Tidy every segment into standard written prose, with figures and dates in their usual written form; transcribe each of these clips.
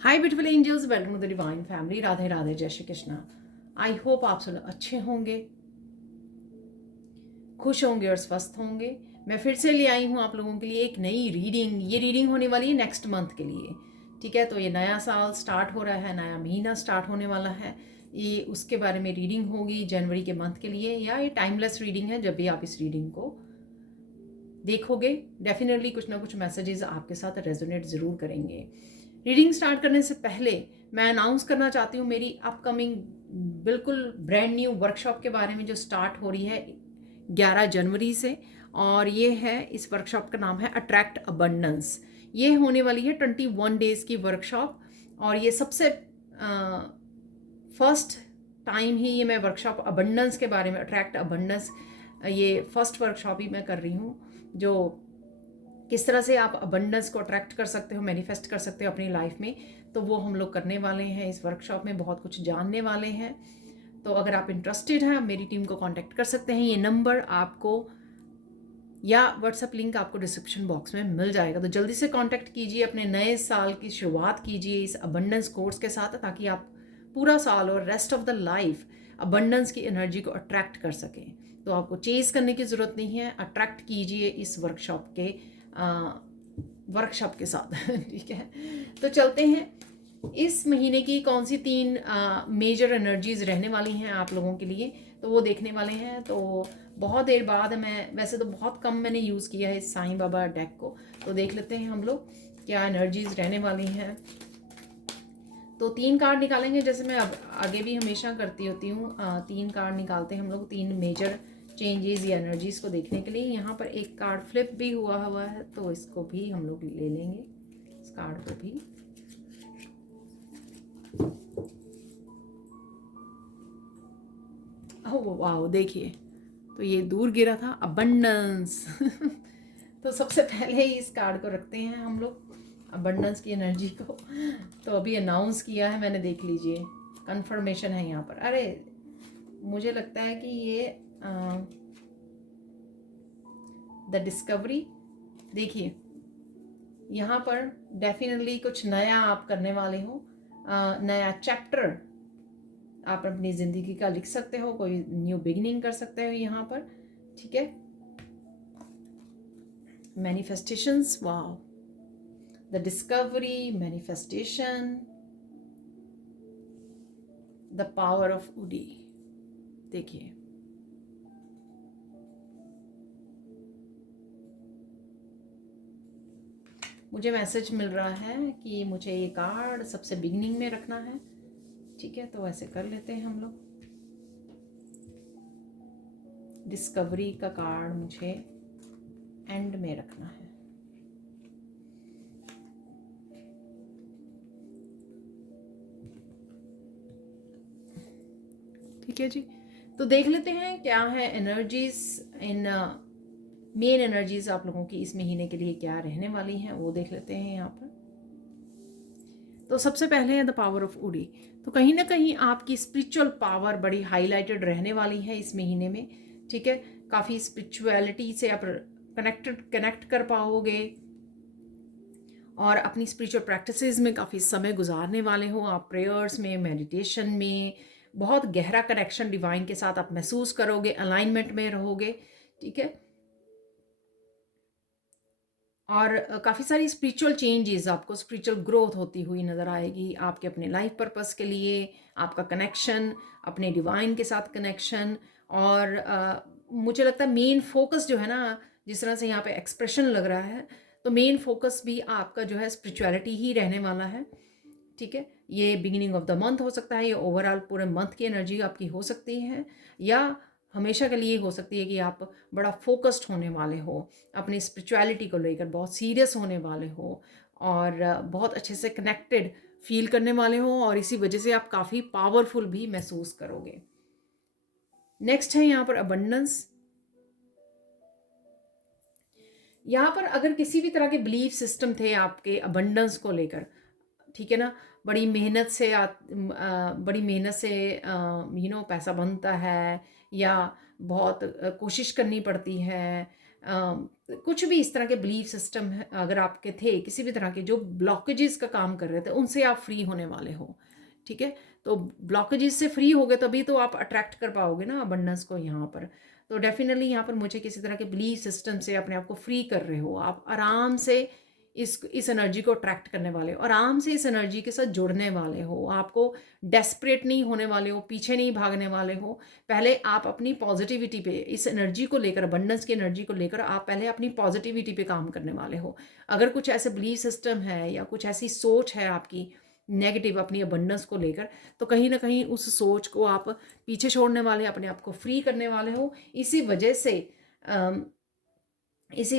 Hi beautiful angels, welcome to the divine family. Radhe Radhe, जय Shri Krishna. I hope आप सब अच्छे होंगे, खुश होंगे और स्वस्थ होंगे। मैं फिर से ले आई हूँ आप लोगों के लिए एक नई रीडिंग। ये रीडिंग होने वाली है नेक्स्ट मंथ के लिए। ठीक है, तो ये नया साल स्टार्ट हो रहा है, नया महीना स्टार्ट होने वाला है। ये उसके बारे में रीडिंग होगी जनवरी के मंथ के लिए, या ये टाइमलेस रीडिंग है। जब भी आप इस रीडिंग को देखोगे डेफिनेटली कुछ ना कुछ मैसेजेस आपके साथ रेजोनेट ज़रूर करेंगे। रीडिंग स्टार्ट करने से पहले मैं अनाउंस करना चाहती हूँ मेरी अपकमिंग बिल्कुल ब्रांड न्यू वर्कशॉप के बारे में, जो स्टार्ट हो रही है 11 जनवरी से। और ये है, इस वर्कशॉप का नाम है अट्रैक्ट अबंडेंस। ये होने वाली है 21 डेज़ की वर्कशॉप। और ये सबसे फर्स्ट टाइम ही ये मैं वर्कशॉप अबंडेंस के बारे में, अट्रैक्ट अबंडेंस, ये फर्स्ट वर्कशॉप ही मैं कर रही हूँ, जो किस तरह से आप अबंडेंस को अट्रैक्ट कर सकते हो, मैनिफेस्ट कर सकते हो अपनी लाइफ में। तो वो हम लोग करने वाले हैं इस वर्कशॉप में, बहुत कुछ जानने वाले हैं। तो अगर आप इंटरेस्टेड हैं, मेरी टीम को कांटेक्ट कर सकते हैं। ये नंबर आपको या व्हाट्सएप लिंक आपको डिस्क्रिप्शन बॉक्स में मिल जाएगा। तो जल्दी से कांटेक्ट कीजिए, अपने नए साल की शुरुआत कीजिए इस अबंडेंस कोर्स के साथ, ताकि आप पूरा साल और rest of the life abundance की एनर्जी को अट्रैक्ट कर सकें। तो आपको चेज करने की ज़रूरत नहीं है, अट्रैक्ट कीजिए इस वर्कशॉप के साथ। ठीक है, तो चलते हैं। इस महीने की कौन सी 3 मेजर एनर्जीज रहने वाली हैं आप लोगों के लिए, तो वो देखने वाले हैं। तो बहुत देर बाद, मैं वैसे तो बहुत कम मैंने यूज़ किया है इस साईं बाबा डेक को, तो देख लेते हैं हम लोग क्या एनर्जीज रहने वाली हैं। तो 3 कार्ड निकालेंगे, जैसे मैं अब आगे भी हमेशा करती होती हूँ। 3 कार्ड निकालते हैं हम लोग, 3 मेजर चेंजेस या एनर्जीज को देखने के लिए। यहाँ पर एक कार्ड फ्लिप भी हुआ है, तो इसको भी हम लोग ले लेंगे, इस कार्ड को भी। ओह वाह, देखिए, तो ये दूर गिरा था, अबंडेंस। तो सबसे पहले ही इस कार्ड को रखते हैं हम लोग, अबंडेंस की एनर्जी को। तो अभी अनाउंस किया है मैंने, देख लीजिए, कंफर्मेशन है यहाँ पर। अरे मुझे लगता है कि ये द डिस्कवरी, देखिए यहाँ पर डेफिनेटली कुछ नया आप करने वाले हो। नया चैप्टर आप अपनी ज़िंदगी का लिख सकते हो, कोई न्यू बिगिनिंग कर सकते हो यहाँ पर। ठीक है, manifestations, wow, the discovery, manifestation, the power of उडी। देखिए, मुझे मैसेज मिल रहा है कि मुझे ये कार्ड सबसे बिगिनिंग में रखना है। ठीक है, तो ऐसे कर लेते हैं हम लोग। डिस्कवरी का कार्ड मुझे एंड में रखना है। ठीक है जी, तो देख लेते हैं क्या है एनर्जीज, इन मेन एनर्जीज आप लोगों की इस महीने के लिए क्या रहने वाली हैं, वो देख लेते हैं यहाँ पर। तो सबसे पहले है द पावर ऑफ उडी। तो कहीं ना कहीं आपकी स्पिरिचुअल पावर बड़ी हाईलाइटेड रहने वाली है इस महीने में। ठीक है, काफ़ी स्पिरिचुअलिटी से आप कनेक्ट कर पाओगे, और अपनी स्पिरिचुअल प्रैक्टिसेस में काफ़ी समय गुजारने वाले हो आप। प्रेयर्स में, मेडिटेशन में बहुत गहरा कनेक्शन डिवाइन के साथ आप महसूस करोगे, अलाइनमेंट में रहोगे। ठीक है, और काफ़ी सारी स्पिरिचुअल चेंजेस, आपको स्पिरिचुअल ग्रोथ होती हुई नज़र आएगी आपके अपने लाइफ पर्पस के लिए। आपका कनेक्शन अपने डिवाइन के साथ कनेक्शन, और मुझे लगता है मेन फोकस जो है ना, जिस तरह से यहाँ पे एक्सप्रेशन लग रहा है, तो मेन फोकस भी आपका जो है स्पिरिचुअलिटी ही रहने वाला है। ठीक है, ये बिगिनिंग ऑफ द मंथ हो सकता है, ये ओवरऑल पूरे मंथ की एनर्जी आपकी हो सकती है, या हमेशा के लिए हो सकती है कि आप बड़ा फोकस्ड होने वाले हो, अपनी स्पिरिचुअलिटी को लेकर बहुत सीरियस होने वाले हो, और बहुत अच्छे से कनेक्टेड फील करने वाले हो, और इसी वजह से आप काफ़ी पावरफुल भी महसूस करोगे। नेक्स्ट है यहाँ पर अबंडेंस। यहाँ पर अगर किसी भी तरह के बिलीफ सिस्टम थे आपके अबंडेंस को लेकर, ठीक है ना, बड़ी मेहनत से पैसा बनता है, या बहुत कोशिश करनी पड़ती है, कुछ भी इस तरह के बिलीफ सिस्टम है अगर आपके थे, किसी भी तरह के जो ब्लॉकेजेस का काम कर रहे थे, उनसे आप फ्री होने वाले हो। ठीक है, तो ब्लॉकेजेस से फ्री हो गए तभी तो आप अट्रैक्ट कर पाओगे ना अबंडेंस को यहाँ पर। तो डेफिनेटली यहाँ पर मुझे किसी तरह के बिलीफ सिस्टम से अपने आप को फ्री कर रहे हो, आप आराम से इस एनर्जी को अट्रैक्ट करने वाले हो, आराम से इस एनर्जी के साथ जुड़ने वाले हो, आपको डेस्परेट नहीं होने वाले हो, पीछे नहीं भागने वाले हो। पहले आप अपनी पॉजिटिविटी पे, इस एनर्जी को लेकर, अबंडेंस की एनर्जी को लेकर आप पहले अपनी पॉजिटिविटी पे काम करने वाले हो। अगर कुछ ऐसे बिलीफ सिस्टम है या कुछ ऐसी सोच है आपकी नेगेटिव अपनी अबंडेंस को लेकर, तो कहीं ना कहीं उस सोच को आप पीछे छोड़ने वाले, अपने आप को फ्री करने वाले हो। इसी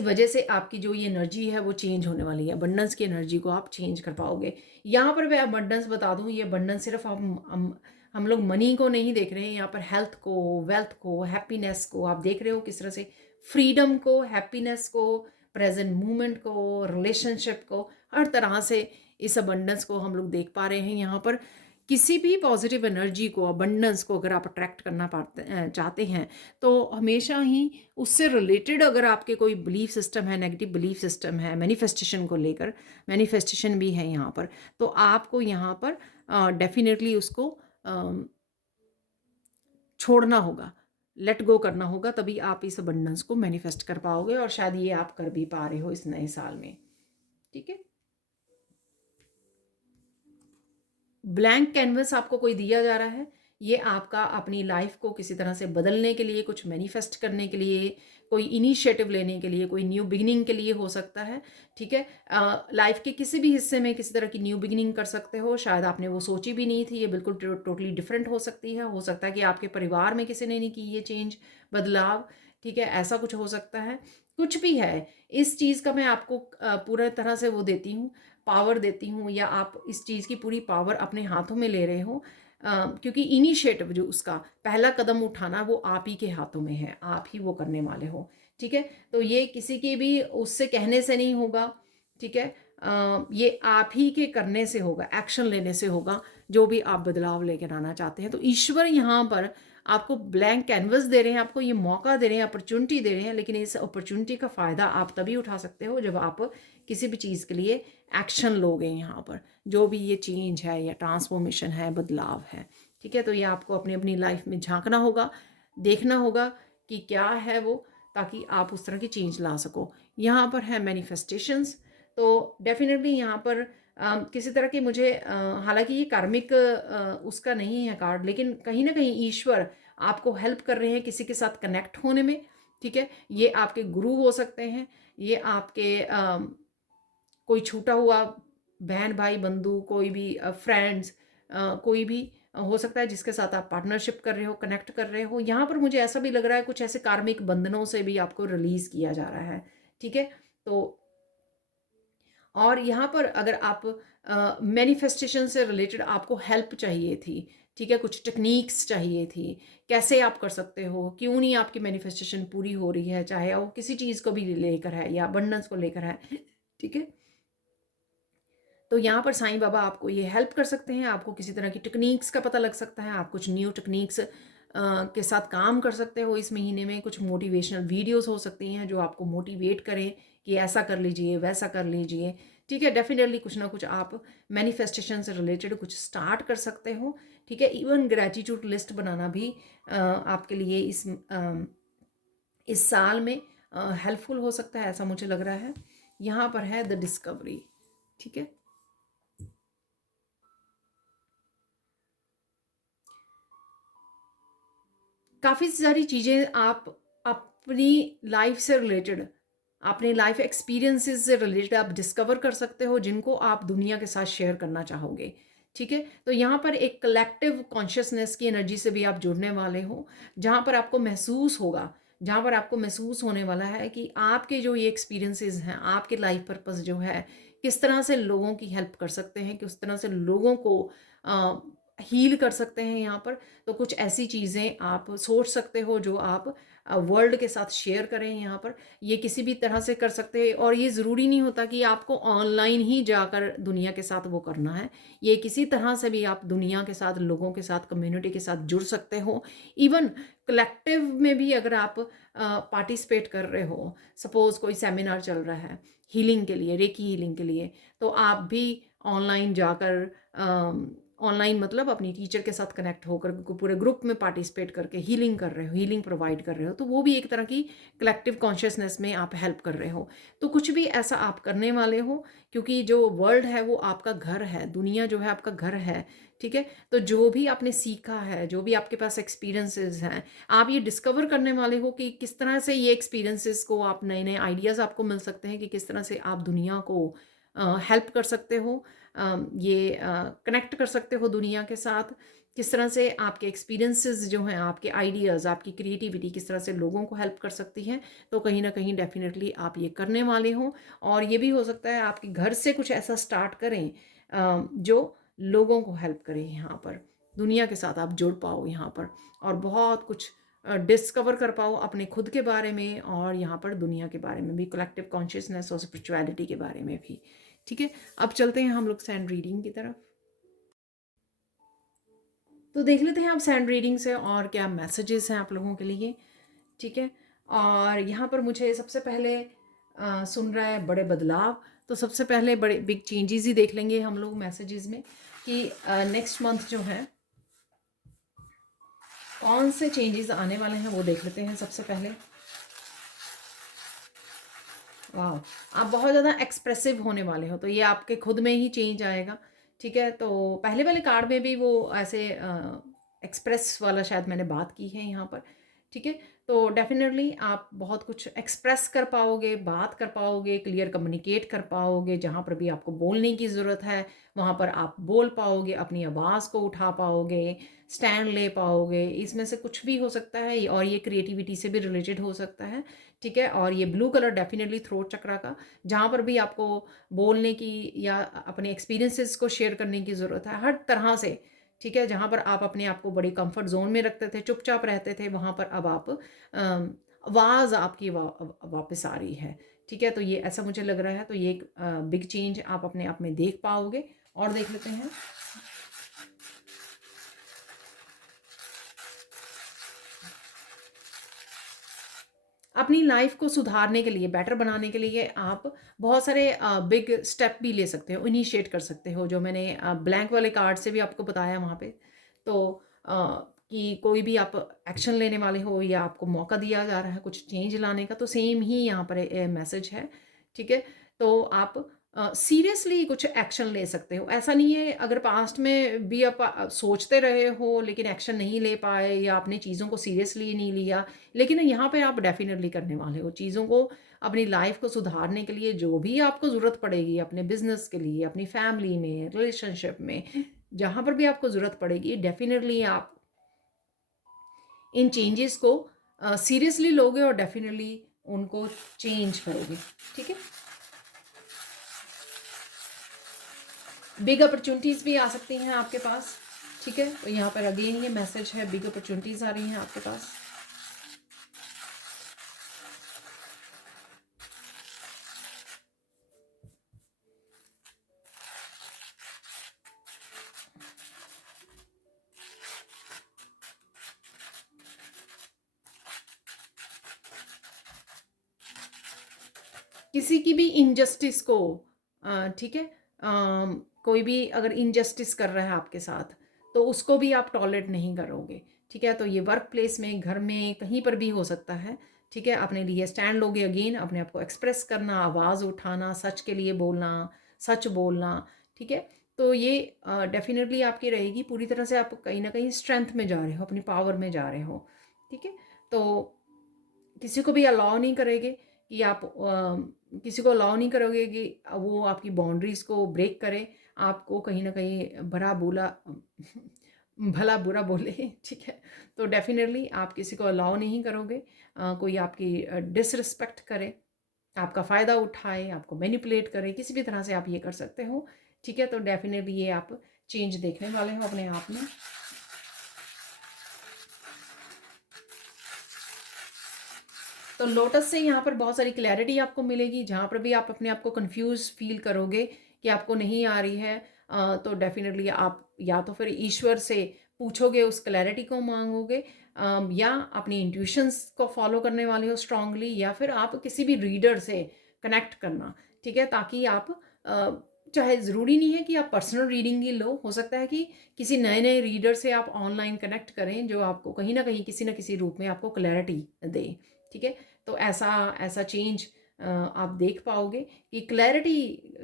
वजह से आपकी जो ये एनर्जी है वो चेंज होने वाली है, अबंडेंस की एनर्जी को आप चेंज कर पाओगे। यहाँ पर मैं अबंडेंस बता दूँ, ये अबंडेंस सिर्फ हम लोग मनी को नहीं देख रहे हैं, यहाँ पर हेल्थ को, वेल्थ को, हैप्पीनेस को आप देख रहे हो किस तरह से, फ्रीडम को, हैप्पीनेस को, प्रेजेंट मोमेंट को, रिलेशनशिप को, हर तरह से इस अबंडेंस को हम लोग देख पा रहे हैं यहाँ पर। किसी भी पॉजिटिव एनर्जी को, अबंडेंस को अगर आप अट्रैक्ट करना चाहते हैं, तो हमेशा ही उससे रिलेटेड अगर आपके कोई बिलीफ सिस्टम है, नेगेटिव बिलीफ सिस्टम है मैनिफेस्टेशन को लेकर, मैनिफेस्टेशन भी है यहाँ पर, तो आपको यहाँ पर डेफिनेटली उसको छोड़ना होगा, लेट गो करना होगा, तभी आप इस अबंडेंस को मैनिफेस्ट कर पाओगे। और शायद ये आप कर भी पा रहे हो इस नए साल में। ठीक है, ब्लैंक कैनवस आपको कोई दिया जा रहा है, ये आपका अपनी लाइफ को किसी तरह से बदलने के लिए, कुछ मैनिफेस्ट करने के लिए, कोई इनिशिएटिव लेने के लिए, कोई न्यू बिगिनिंग के लिए हो सकता है। ठीक है, लाइफ के किसी भी हिस्से में किसी तरह की न्यू बिगिनिंग कर सकते हो, शायद आपने वो सोची भी नहीं थी, ये बिल्कुल टोटली डिफरेंट हो सकती है। हो सकता है कि आपके परिवार में किसी ने नहीं की ये चेंज, बदलाव। ठीक है, ऐसा कुछ हो सकता है, कुछ भी है। इस चीज़ का मैं आपको पूरा तरह से वो देती हूँ, पावर देती हूँ, या आप इस चीज़ की पूरी पावर अपने हाथों में ले रहे हो, क्योंकि इनिशिएटिव जो उसका पहला कदम उठाना वो आप ही के हाथों में है, आप ही वो करने वाले हो। ठीक है, तो ये किसी के भी उससे कहने से नहीं होगा। ठीक है, ये आप ही के करने से होगा, एक्शन लेने से होगा, जो भी आप बदलाव लेकर आना चाहते हैं। तो ईश्वर यहाँ पर आपको ब्लैंक कैनवस दे रहे हैं, आपको ये मौका दे रहे हैं, अपॉर्चुनिटी दे रहे हैं, लेकिन इस अपॉर्चुनिटी का फ़ायदा आप तभी उठा सकते हो जब आप किसी भी चीज़ के लिए एक्शन लोगे यहाँ पर, जो भी ये चेंज है या ट्रांसफॉर्मेशन है, बदलाव है। ठीक है, तो ये आपको अपनी अपनी लाइफ में झांकना होगा, देखना होगा कि क्या है वो, ताकि आप उस तरह की चेंज ला सको। यहाँ पर है मैनिफेस्टेशंस, तो डेफिनेटली यहाँ पर किसी तरह की मुझे हालांकि ये कार्मिक उसका नहीं है कार्ड, लेकिन कहीं ना कहीं ईश्वर आपको हेल्प कर रहे हैं किसी के साथ कनेक्ट होने में। ठीक है, ये आपके गुरु हो सकते हैं, ये आपके कोई छूटा हुआ बहन भाई बंधु, कोई भी फ्रेंड्स, कोई भी हो सकता है जिसके साथ आप पार्टनरशिप कर रहे हो, कनेक्ट कर रहे हो। यहाँ पर मुझे ऐसा भी लग रहा है कुछ ऐसे कार्मिक बंधनों से भी आपको रिलीज किया जा रहा है। ठीक है, तो और यहाँ पर अगर आप मैनिफेस्टेशन से रिलेटेड आपको हेल्प चाहिए थी, ठीक है, कुछ टेक्निक्स चाहिए थी, कैसे आप कर सकते हो, क्यों नहीं आपकी मैनिफेस्टेशन पूरी हो रही है, चाहे वो किसी चीज़ को भी लेकर है या अबंडेंस को लेकर है। ठीक है, तो यहाँ पर साईं बाबा आपको ये हेल्प कर सकते हैं, आपको किसी तरह की टेक्निक्स का पता लग सकता है, आप कुछ न्यू टेक्निक्स के साथ काम कर सकते हो इस महीने में। कुछ मोटिवेशनल वीडियोस हो सकती हैं जो आपको मोटिवेट करें कि ऐसा कर लीजिए, वैसा कर लीजिए। ठीक है, डेफिनेटली कुछ ना कुछ आप मैनिफेस्टेशन से रिलेटेड कुछ स्टार्ट कर सकते हो। ठीक है, इवन ग्रेटिट्यूड लिस्ट बनाना भी आपके लिए इस साल में हेल्पफुल हो सकता है, ऐसा मुझे लग रहा है। यहाँ पर है द डिस्कवरी। ठीक है, काफ़ी सारी चीज़ें आप अपनी लाइफ से रिलेटेड, अपने लाइफ एक्सपीरियंसेस से रिलेटेड आप डिस्कवर कर सकते हो, जिनको आप दुनिया के साथ शेयर करना चाहोगे। ठीक है, तो यहाँ पर एक कलेक्टिव कॉन्शियसनेस की एनर्जी से भी आप जुड़ने वाले हो, जहाँ पर आपको महसूस होगा, जहाँ पर आपको महसूस होने वाला है कि आपके जो ये एक्सपीरियंसेस हैं, आपके लाइफ पर्पस जो है, किस तरह से लोगों की हेल्प कर सकते हैं, किस तरह से लोगों को हील कर सकते हैं यहाँ पर। तो कुछ ऐसी चीज़ें आप सोच सकते हो जो आप वर्ल्ड के साथ शेयर करें यहाँ पर। ये किसी भी तरह से कर सकते हैं, और ये ज़रूरी नहीं होता कि आपको ऑनलाइन ही जाकर दुनिया के साथ वो करना है। ये किसी तरह से भी आप दुनिया के साथ, लोगों के साथ, कम्युनिटी के साथ जुड़ सकते हो। इवन कलेक्टिव में भी अगर आप पार्टिसिपेट कर रहे हो, सपोज़ कोई सेमिनार चल रहा है हीलिंग के लिए, रेकी हीलिंग के लिए, तो आप भी ऑनलाइन जाकर ऑनलाइन मतलब अपनी टीचर के साथ कनेक्ट होकर पूरे ग्रुप में पार्टिसिपेट करके हीलिंग कर रहे हो, हीलिंग प्रोवाइड कर रहे हो, तो वो भी एक तरह की कलेक्टिव कॉन्शियसनेस में आप हेल्प कर रहे हो। तो कुछ भी ऐसा आप करने वाले हो, क्योंकि जो वर्ल्ड है वो आपका घर है, दुनिया जो है आपका घर है, ठीक है। तो जो भी आपने सीखा है, जो भी आपके पास एक्सपीरियंसेस हैं, आप ये डिस्कवर करने वाले हो कि किस तरह से ये एक्सपीरियंसेस को आप, नए नए आइडियाज़ आपको मिल सकते हैं कि किस तरह से आप दुनिया को हेल्प कर सकते हो, ये कनेक्ट कर सकते हो दुनिया के साथ। किस तरह से आपके एक्सपीरियंसेस जो हैं, आपके आइडियाज़, आपकी क्रिएटिविटी किस तरह से लोगों को हेल्प कर सकती है। तो कहीं ना कहीं डेफिनेटली आप ये करने वाले हो। और ये भी हो सकता है आपके घर से कुछ ऐसा स्टार्ट करें जो लोगों को हेल्प करे, यहाँ पर दुनिया के साथ आप जुड़ पाओ यहाँ पर, और बहुत कुछ डिस्कवर कर पाओ अपने खुद के बारे में, और यहाँ पर दुनिया के बारे में भी, कलेक्टिव कॉन्शियसनेस और स्पिरिचुअलिटी के बारे में भी। ठीक है, अब चलते हैं हम लोग सैंड रीडिंग की तरफ। तो देख लेते हैं आप सैंड रीडिंग से और क्या मैसेजेस हैं आप लोगों के लिए। ठीक है, और यहाँ पर मुझे सबसे पहले सुन रहा है बड़े बदलाव। तो सबसे पहले बड़े बिग चेंजेस ही देख लेंगे हम लोग मैसेजेस में, कि नेक्स्ट मंथ जो है कौन से चेंजेस आने वाले हैं वो देख लेते हैं सबसे पहले। वाह, आप बहुत ज़्यादा एक्सप्रेसिव होने वाले हो, तो ये आपके खुद में ही चेंज आएगा। ठीक है, तो पहले वाले कार्ड में भी वो ऐसे एक्सप्रेस वाला शायद मैंने बात की है यहाँ पर। ठीक है, तो डेफिनेटली आप बहुत कुछ एक्सप्रेस कर पाओगे, बात कर पाओगे, क्लियर कम्युनिकेट कर पाओगे। जहाँ पर भी आपको बोलने की ज़रूरत है वहाँ पर आप बोल पाओगे, अपनी आवाज़ को उठा पाओगे, स्टैंड ले पाओगे। इसमें से कुछ भी हो सकता है, और ये क्रिएटिविटी से भी रिलेटेड हो सकता है। ठीक है, और ये ब्लू कलर डेफिनेटली थ्रोट चक्रा का, जहाँ पर भी आपको बोलने की या अपने एक्सपीरियंसेस को शेयर करने की ज़रूरत है, हर तरह से। ठीक है, जहाँ पर आप अपने आप को बड़ी कंफर्ट जोन में रखते थे, चुपचाप रहते थे, वहाँ पर अब आप आवाज़ आपकी वापस आ रही है। ठीक है, तो ये ऐसा मुझे लग रहा है। तो ये एक बिग चेंज आप अपने आप में देख पाओगे। और देख लेते हैं। अपनी लाइफ को सुधारने के लिए, बेटर बनाने के लिए आप बहुत सारे बिग स्टेप भी ले सकते हो, इनिशिएट कर सकते हो, जो मैंने ब्लैंक वाले कार्ड से भी आपको बताया वहाँ पे। तो कि कोई भी आप एक्शन लेने वाले हो, या आपको मौका दिया जा रहा है कुछ चेंज लाने का, तो सेम ही यहाँ पर मैसेज है। ठीक है, तो आप सीरियसली कुछ एक्शन ले सकते हो। ऐसा नहीं है, अगर पास्ट में भी आप सोचते रहे हो लेकिन एक्शन नहीं ले पाए, या आपने चीज़ों को सीरियसली नहीं लिया, लेकिन यहाँ पे आप डेफिनेटली करने वाले हो चीज़ों को। अपनी लाइफ को सुधारने के लिए जो भी आपको ज़रूरत पड़ेगी, अपने बिजनेस के लिए, अपनी फैमिली में, रिलेशनशिप में, जहाँ पर भी आपको ज़रूरत पड़ेगी, डेफिनेटली आप इन चेंजेस को सीरियसली लोगे और डेफिनेटली उनको चेंज करोगे। ठीक है, बिग अपॉर्चुनिटीज़ भी आ सकती हैं आपके पास। ठीक है, तो यहाँ पर अगेन ये मैसेज है, बिग अपॉर्चुनिटीज़ आ रही हैं आपके पास। किसी की भी इनजस्टिस को ठीक है, कोई भी अगर इनजस्टिस कर रहा है आपके साथ, तो उसको भी आप टॉलरेट नहीं करोगे। ठीक है, तो ये वर्क प्लेस में, घर में, कहीं पर भी हो सकता है। ठीक है, अपने लिए स्टैंड लोगे, अगेन अपने आप को एक्सप्रेस करना, आवाज़ उठाना, सच के लिए बोलना, सच बोलना। ठीक है, तो ये डेफिनेटली आपकी रहेगी। पूरी तरह से आप कहीं ना कहीं स्ट्रेंथ में जा रहे हो, अपनी पावर में जा रहे हो। ठीक है, तो किसी को भी अलाउ नहीं करेंगे कि आप किसी को अलाउ नहीं करोगे कि वो आपकी बाउंड्रीज़ को ब्रेक करे, आपको कहीं ना कहीं भला बुरा भला बुरा बोले। ठीक है, तो डेफिनेटली आप किसी को अलाउ नहीं करोगे कोई आपकी डिसरिस्पेक्ट करे, आपका फ़ायदा उठाए, आपको मैनिपुलेट करे, किसी भी तरह से आप ये कर सकते हो। ठीक है, तो डेफिनेटली ये आप चेंज देखने वाले हो अपने आप में। तो लोटस से यहाँ पर बहुत सारी क्लैरिटी आपको मिलेगी। जहाँ पर भी आप अपने आप को कंफ्यूज फील करोगे कि आपको नहीं आ रही है, तो डेफिनेटली आप या तो फिर ईश्वर से पूछोगे, उस क्लैरिटी को मांगोगे, या अपनी इंट्यूशंस को फॉलो करने वाले हो स्ट्रांगली, या फिर आप किसी भी रीडर से कनेक्ट करना, ठीक है, ताकि आप चाहे ज़रूरी नहीं है कि आप पर्सनल रीडिंग ही लो, हो सकता है कि किसी नए नए रीडर से आप ऑनलाइन कनेक्ट करें जो आपको कहीं ना कहीं किसी ना किसी रूप में आपको क्लैरिटी दे, ठीक है। तो ऐसा ऐसा चेंज आप देख पाओगे कि क्लैरिटी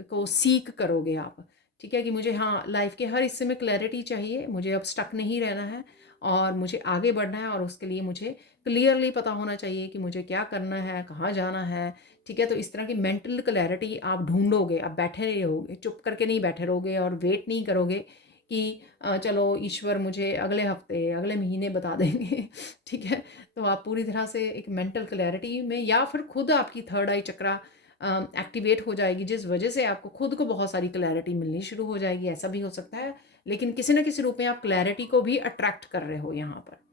को सीक करोगे आप, ठीक है, कि मुझे हाँ लाइफ के हर हिस्से में क्लैरिटी चाहिए, मुझे अब स्टक नहीं रहना है और मुझे आगे बढ़ना है, और उसके लिए मुझे क्लियरली पता होना चाहिए कि मुझे क्या करना है, कहाँ जाना है, ठीक है। तो इस तरह की मेंटल क्लैरिटी आप ढूंढोगे, आप बैठे नहीं रहोगे, चुप करके नहीं बैठे रहोगे और वेट नहीं करोगे कि चलो ईश्वर मुझे अगले हफ्ते अगले महीने बता देंगे ठीक है। तो आप पूरी तरह से एक मेंटल क्लैरिटी में, या फिर खुद आपकी थर्ड आई चक्रा एक्टिवेट हो जाएगी, जिस वजह से आपको खुद को बहुत सारी क्लैरिटी मिलनी शुरू हो जाएगी, ऐसा भी हो सकता है। लेकिन किसी न किसी रूप में आप क्लैरिटी को भी अट्रैक्ट कर रहे हो यहाँ पर।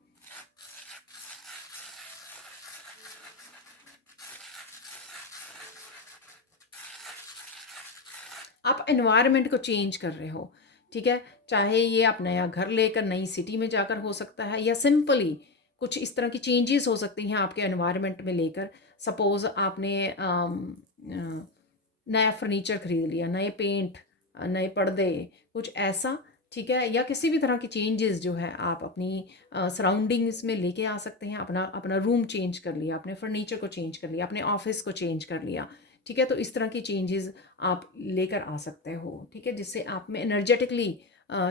आप एनवायरनमेंट को चेंज कर रहे हो, ठीक है, चाहे ये आप नया घर लेकर नई सिटी में जाकर हो सकता है, या सिंपली कुछ इस तरह की चेंजेस हो सकती हैं आपके एनवायरनमेंट में लेकर। सपोज आपने नया फर्नीचर खरीद लिया, नए पेंट, नए पर्दे, कुछ ऐसा, ठीक है, या किसी भी तरह की चेंजेस जो है आप अपनी सराउंडिंग्स में लेके आ सकते हैं। अपना अपना रूम चेंज कर लिया, अपने फर्नीचर को चेंज कर लिया, अपने ऑफिस को चेंज कर लिया, ठीक है। तो इस तरह की चेंजेस आप लेकर आ सकते हो, ठीक है, जिससे आप में एनर्जेटिकली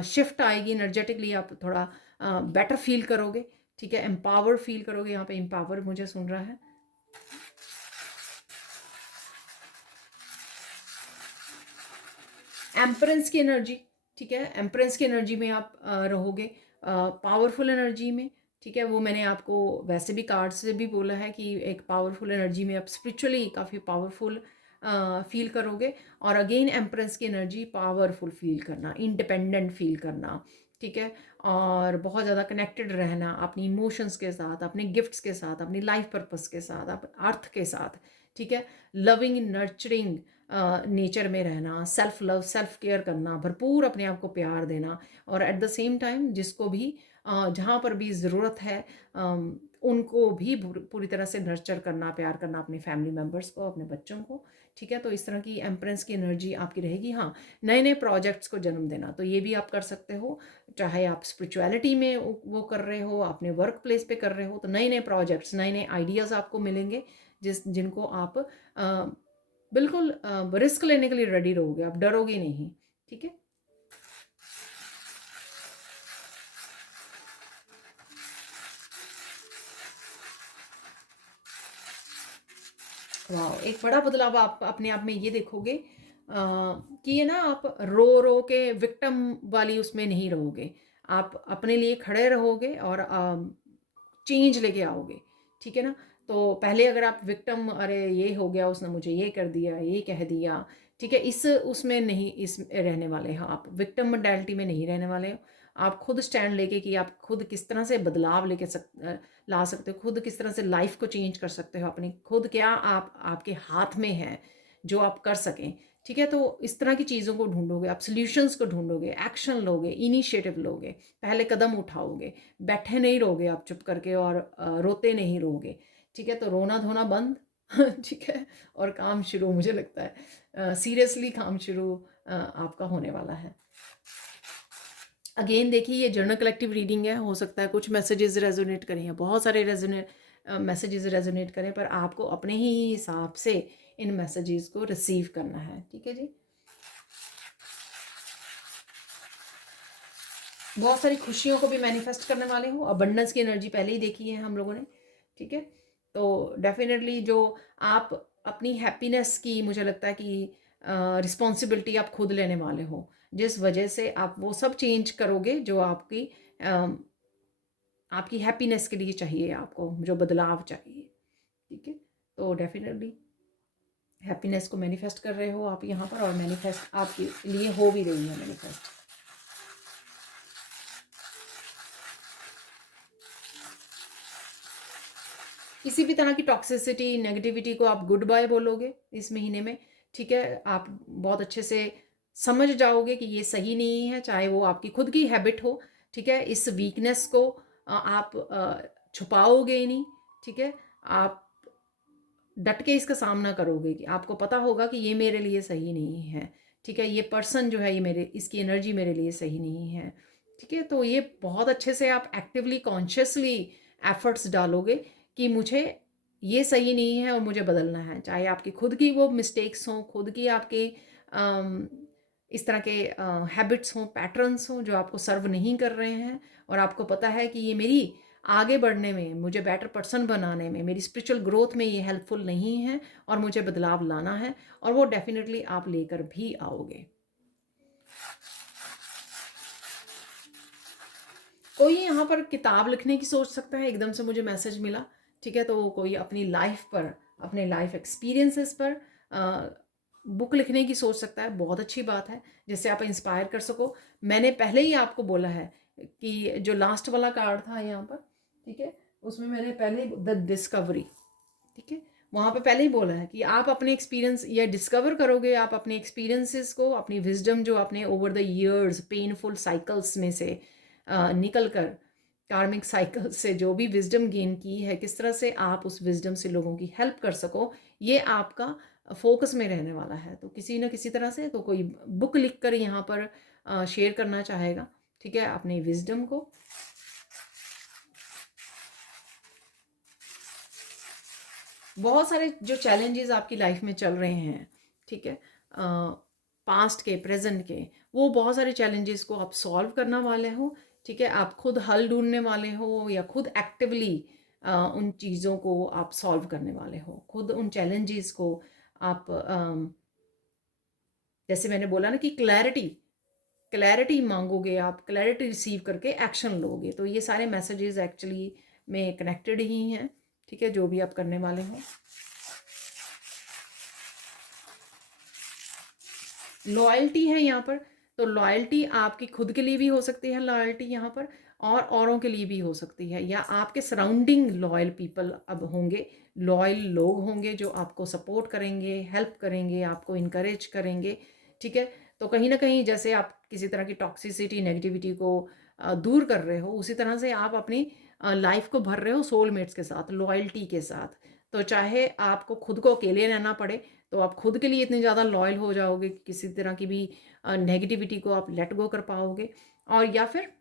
शिफ्ट आएगी, एनर्जेटिकली आप थोड़ा बेटर फील करोगे, ठीक है, एम्पावर फील करोगे। यहाँ पे एम्पावर मुझे सुन रहा है। एम्परेंस की एनर्जी, ठीक है, एम्परेंस की एनर्जी में आप रहोगे, पावरफुल एनर्जी में, ठीक है। वो मैंने आपको वैसे भी कार्ड से भी बोला है कि एक पावरफुल एनर्जी में आप स्पिरिचुअली काफ़ी पावरफुल फील करोगे। और अगेन एम्परेंस की एनर्जी, पावरफुल फील करना, इंडिपेंडेंट फील करना, ठीक है, और बहुत ज़्यादा कनेक्टेड रहना अपनी इमोशंस के साथ, अपने गिफ्ट्स के साथ, अपनी लाइफ पर्पस के साथ, अर्थ के साथ, ठीक है। लविंग नर्चरिंग नेचर में रहना, सेल्फ लव, सेल्फ केयर करना, भरपूर अपने आप को प्यार देना, और एट द सेम टाइम जिसको भी जहाँ पर भी ज़रूरत है उनको भी पूरी तरह से नर्चर करना, प्यार करना, अपने फैमिली मेम्बर्स को, अपने बच्चों को, ठीक है। तो इस तरह की एम्परेंस की एनर्जी आपकी रहेगी। हाँ, नए नए प्रोजेक्ट्स को जन्म देना, तो ये भी आप कर सकते हो, चाहे आप स्पिरिचुअलिटी में वो कर रहे हो, अपने वर्क प्लेस पे कर रहे हो, तो नए नए प्रोजेक्ट्स, नए नए आइडियाज़ आपको मिलेंगे जिनको आप बिल्कुल रिस्क लेने के लिए रेडी रहोगे, आप डरोगे नहीं, ठीक है। वाह, एक बड़ा बदलाव आप अपने आप में ये देखोगे कि ये ना आप रो रो के विक्टिम वाली उसमें नहीं रहोगे, आप अपने लिए खड़े रहोगे और चेंज लेके आओगे, ठीक है ना। तो पहले अगर आप विक्टिम, अरे ये हो गया, उसने मुझे ये कर दिया, ये कह दिया, ठीक है, इस उसमें नहीं इस रहने वाले हो, आप विक्टिम मेंटालिटी में नहीं रहने वाले हो। आप खुद स्टैंड लेके कि आप खुद किस तरह से बदलाव ला सकते हो, खुद किस तरह से लाइफ को चेंज कर सकते हो अपनी, खुद क्या आप आपके हाथ में है जो आप कर सकें, ठीक है। तो इस तरह की चीज़ों को ढूंढोगे, आप सोल्यूशंस को ढूंढोगे, एक्शन लोगे, इनिशिएटिव लोगे, पहले कदम उठाओगे, बैठे नहीं रहोगे आप चुप करके, और रोते नहीं रहोगे, ठीक है। तो रोना धोना बंद ठीक है, और काम शुरू, मुझे लगता है सीरियसली काम शुरू आपका होने वाला है। अगेन देखिए, ये जर्नल कलेक्टिव रीडिंग है, हो सकता है कुछ मैसेजेस रेजोनेट करें या बहुत सारे मैसेजेस रेजोनेट करें, पर आपको अपने ही हिसाब से इन मैसेजेस को रिसीव करना है, ठीक है जी। बहुत सारी खुशियों को भी मैनिफेस्ट करने वाले हो, अबंडेंस की एनर्जी पहले ही देखी है हम लोगों ने, ठीक है। तो डेफिनेटली जो आप अपनी हैप्पीनेस की, मुझे लगता है कि रिस्पॉन्सिबिलिटी आप खुद लेने वाले हो, जिस वजह से आप वो सब चेंज करोगे जो आपकी हैप्पीनेस के लिए चाहिए, आपको जो बदलाव चाहिए, ठीक है। तो डेफिनेटली हैप्पीनेस को मैनिफेस्ट कर रहे हो आप यहाँ पर, और मैनिफेस्ट आपके लिए हो भी रही है मैनिफेस्ट। किसी भी तरह की टॉक्सिसिटी, नेगेटिविटी को आप गुड बाय बोलोगे इस महीने में, ठीक है? आप बहुत अच्छे से समझ जाओगे कि ये सही नहीं है, चाहे वो आपकी खुद की हैबिट हो, ठीक है? इस वीकनेस को आप छुपाओगे ही नहीं, ठीक है? आप डट के इसका सामना करोगे कि आपको पता होगा कि ये मेरे लिए सही नहीं है, ठीक है? ये पर्सन जो है, ये मेरे इसकी एनर्जी मेरे लिए सही नहीं है, ठीक है? तो ये बहुत अच्छे से आप एक्टिवली कॉन्शियसली एफर्ट्स डालोगे कि मुझे ये सही नहीं है और मुझे बदलना है, चाहे आपकी खुद की वो मिस्टेक्स हों, खुद की आपके अम, इस तरह के हैबिट्स हों, पैटर्न्स हों जो आपको सर्व नहीं कर रहे हैं, और आपको पता है कि ये मेरी आगे बढ़ने में, मुझे बेटर पर्सन बनाने में, मेरी स्पिरिचुअल ग्रोथ में ये हेल्पफुल नहीं है और मुझे बदलाव लाना है, और वो डेफिनेटली आप लेकर भी आओगे। कोई यहाँ पर किताब लिखने की सोच सकता है, एकदम से मुझे मैसेज मिला, ठीक है? तो कोई अपनी लाइफ पर, अपने लाइफ एक्सपीरियंसेस पर बुक लिखने की सोच सकता है, बहुत अच्छी बात है, जिससे आप इंस्पायर कर सको। मैंने पहले ही आपको बोला है कि जो लास्ट वाला कार्ड था यहाँ पर, ठीक है, उसमें मैंने पहले द डिस्कवरी, ठीक है, वहाँ पे पहले ही बोला है कि आप अपने एक्सपीरियंस या डिस्कवर करोगे, आप अपने एक्सपीरियंसेस को, अपनी विजडम जो आपने over the years painful cycles में से निकल कर, कार्मिक साइकिल से जो भी विजडम गेन की है, किस तरह से आप उस विजडम से लोगों की हेल्प कर सको, ये आपका फोकस में रहने वाला है। तो किसी न किसी तरह से तो कोई बुक लिख कर यहाँ पर शेयर करना चाहेगा, ठीक है, अपने विजडम को। बहुत सारे जो चैलेंजेस आपकी लाइफ में चल रहे हैं, ठीक है, पास्ट के, प्रेजेंट के, वो बहुत सारे चैलेंजेस को आप सॉल्व करने वाले हो, ठीक है, आप खुद हल ढूंढने वाले हो या खुद एक्टिवली उन चीज़ों को आप सॉल्व करने वाले हो, खुद उन चैलेंजेस को आप जैसे मैंने बोला ना कि क्लैरिटी, क्लैरिटी मांगोगे, आप क्लैरिटी रिसीव करके एक्शन लोगे। तो ये सारे मैसेजेस एक्चुअली में कनेक्टेड ही हैं, ठीक है, जो भी आप करने वाले हो। लॉयल्टी है यहाँ पर, तो लॉयल्टी आपकी खुद के लिए भी हो सकती है, लॉयल्टी यहाँ पर, और औरों के लिए भी हो सकती है, या आपके सराउंडिंग लॉयल पीपल अब होंगे, लॉयल लोग होंगे जो आपको सपोर्ट करेंगे, हेल्प करेंगे, आपको इनकरेज करेंगे, ठीक है। तो कहीं ना कहीं जैसे आप किसी तरह की टॉक्सिसिटी, नेगेटिविटी को दूर कर रहे हो, उसी तरह से आप अपनी लाइफ को भर रहे हो सोलमेट्स के साथ, लॉयल्टी के साथ। तो चाहे आपको खुद को अकेले रहना पड़े, तो आप खुद के लिए इतने ज़्यादा लॉयल हो जाओगे कि किसी तरह की भी नेगेटिविटी को आप लेट गो कर पाओगे, और या फिर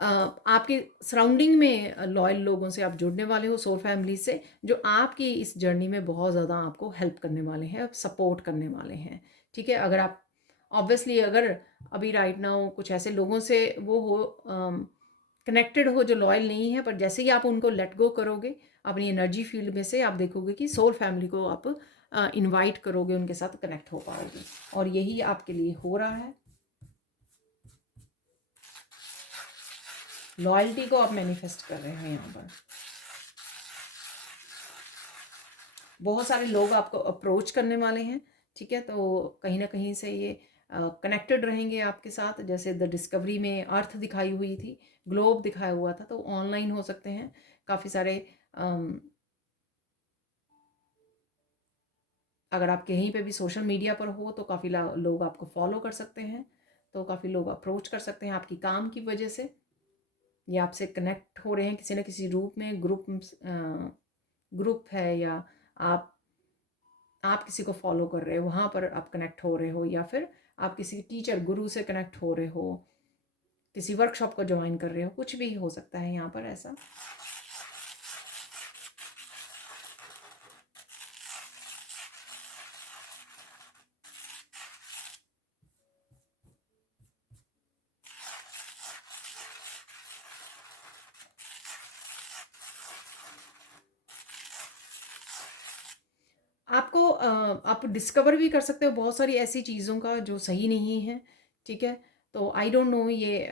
आपके सराउंडिंग में लॉयल लोगों से आप जुड़ने वाले हो, सोल फैमिली से, जो आपकी इस जर्नी में बहुत ज़्यादा आपको हेल्प करने वाले हैं, सपोर्ट करने वाले हैं, ठीक है। अगर आप ऑब्वियसली, अगर अभी राइट नाउ कुछ ऐसे लोगों से वो हो, कनेक्टेड हो जो लॉयल नहीं है, पर जैसे ही आप उनको लेट गो करोगे अपनी एनर्जी फील्ड में से, आप देखोगे कि सोल फैमिली को आप इनवाइट करोगे, उनके साथ कनेक्ट हो पाओगे, और यही आपके लिए हो रहा है। लॉयल्टी को आप मैनिफेस्ट कर रहे हैं यहाँ पर। बहुत सारे लोग आपको अप्रोच करने वाले हैं, ठीक है, तो कहीं ना कहीं से ये कनेक्टेड रहेंगे आपके साथ। जैसे द डिस्कवरी में अर्थ दिखाई हुई थी, ग्लोब दिखाया हुआ था, तो ऑनलाइन हो सकते हैं काफ़ी सारे। अगर आप कहीं पे भी सोशल मीडिया पर हो, तो काफ़ी लोग आपको फॉलो कर सकते हैं, तो काफ़ी लोग अप्रोच कर सकते हैं आपकी काम की वजह से, या आपसे कनेक्ट हो रहे हैं किसी न किसी रूप में, ग्रुप है, या आप किसी को फॉलो कर रहे हो, वहाँ पर आप कनेक्ट हो रहे हो, या फिर आप किसी टीचर, गुरु से कनेक्ट हो रहे हो, किसी वर्कशॉप को ज्वाइन कर रहे हो, कुछ भी हो सकता है यहाँ पर ऐसा। आपको आप डिस्कवर भी कर सकते हो बहुत सारी ऐसी चीज़ों का जो सही नहीं है, ठीक है। तो आई डोंट नो, ये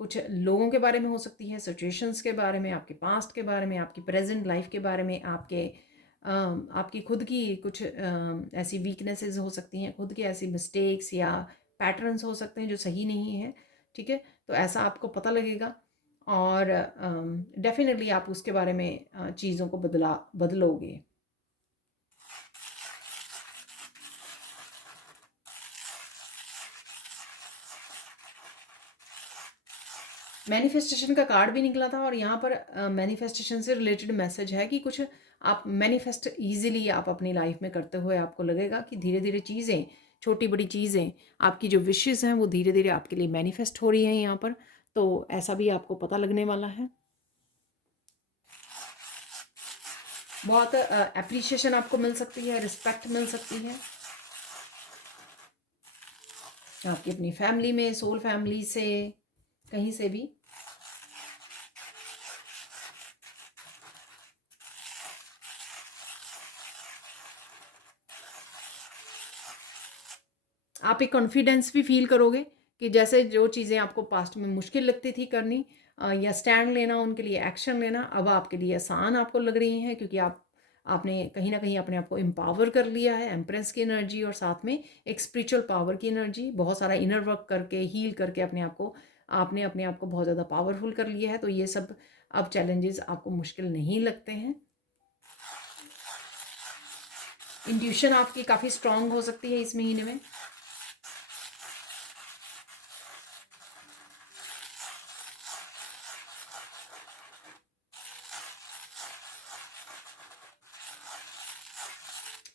कुछ लोगों के बारे में हो सकती है, सिचुएशंस के बारे में, आपके पास्ट के बारे में, आपकी प्रेजेंट लाइफ के बारे में, आपकी खुद की कुछ ऐसी वीकनेसेस हो सकती हैं, खुद की ऐसी मिस्टेक्स या पैटर्न्स हो सकते हैं जो सही नहीं है, ठीक है। तो ऐसा आपको पता लगेगा, और डेफ़िनेटली आप उसके बारे में चीज़ों को बदलोगे। मैनिफेस्टेशन का कार्ड भी निकला था और यहाँ पर मैनिफेस्टेशन से रिलेटेड मैसेज है कि कुछ आप मैनिफेस्ट ईजिली आप अपनी लाइफ में करते हुए आपको लगेगा कि धीरे धीरे चीज़ें, छोटी बड़ी चीज़ें, आपकी जो विशेज़ हैं वो धीरे धीरे आपके लिए मैनिफेस्ट हो रही हैं यहाँ पर। तो ऐसा भी आपको पता लगने वाला है। बहुत एप्रिसिएशन आपको मिल सकती है, रिस्पेक्ट मिल सकती है आपकी अपनी फैमिली में, सोल फैमिली से, कहीं से भी। आप एक कॉन्फिडेंस भी फील करोगे कि जैसे जो चीज़ें आपको पास्ट में मुश्किल लगती थी करनी, या स्टैंड लेना, उनके लिए एक्शन लेना, अब आपके लिए आसान आपको लग रही हैं, क्योंकि आपने कहीं ना कहीं अपने आप को एम्पावर कर लिया है, एम्प्रेस की एनर्जी और साथ में एक स्पिरिचुअल पावर की एनर्जी, बहुत सारा इनर वर्क करके, हील करके अपने आप को, आपने अपने आप को बहुत ज़्यादा पावरफुल कर लिया है। तो ये सब अब चैलेंजेस आपको मुश्किल नहीं लगते हैं। इंट्यूशन आपकी काफ़ी स्ट्रांग हो सकती है इस महीने में।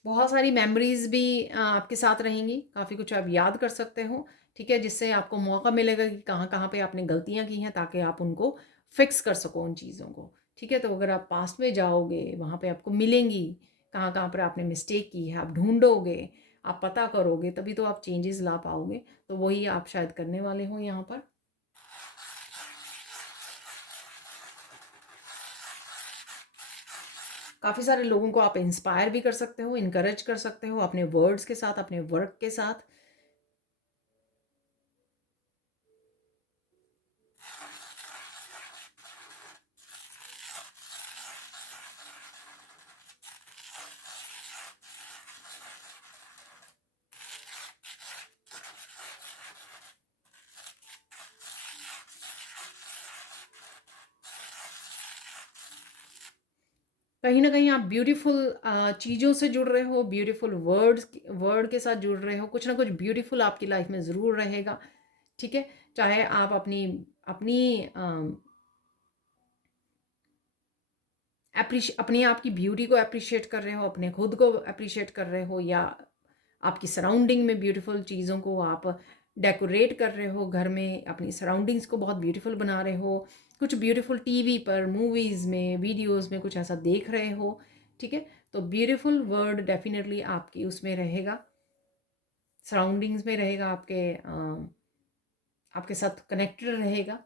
बहुत सारी मेमोरीज़ भी आपके साथ रहेंगी, काफ़ी कुछ आप याद कर सकते हो, ठीक है? जिससे आपको मौका मिलेगा कि कहाँ-कहाँ पे आपने गलतियाँ की हैं, ताकि आप उनको फिक्स कर सको उन चीज़ों को, ठीक है? तो अगर आप पास्ट में जाओगे, वहाँ पे आपको मिलेंगी, कहाँ-कहाँ पर आपने मिस्टेक की है, आप ढूँढोगे, आप पता करोगे, तभी तो आप चेंजेज़ ला पाओगे। तो वही आप शायद करने वाले हो यहाँ पर। काफ़ी सारे लोगों को आप इंस्पायर भी कर सकते हो, इनकरेज कर सकते हो अपने वर्ड्स के साथ, अपने वर्क के साथ। कहीं न कहीं आप ब्यूटीफुल चीज़ों से जुड़ रहे हो, ब्यूटीफुल वर्ड के साथ जुड़ रहे हो, कुछ ना कुछ ब्यूटीफुल आपकी लाइफ में ज़रूर रहेगा, ठीक है? चाहे आप अपनी अपनी अपने आप की ब्यूटी को एप्रिशिएट कर रहे हो, अपने खुद को एप्रिशिएट कर रहे हो, या आपकी सराउंडिंग में ब्यूटीफुल चीज़ों को आप डेकोरेट कर रहे हो, घर में अपनी सराउंडिंग्स को बहुत ब्यूटीफुल बना रहे हो, कुछ ब्यूटीफुल टीवी पर, मूवीज़ में, वीडियोज़ में कुछ ऐसा देख रहे हो, ठीक है? तो ब्यूटीफुल वर्ड डेफिनेटली आपकी उसमें रहेगा, सराउंडिंग्स में रहेगा, आपके साथ कनेक्टेड रहेगा।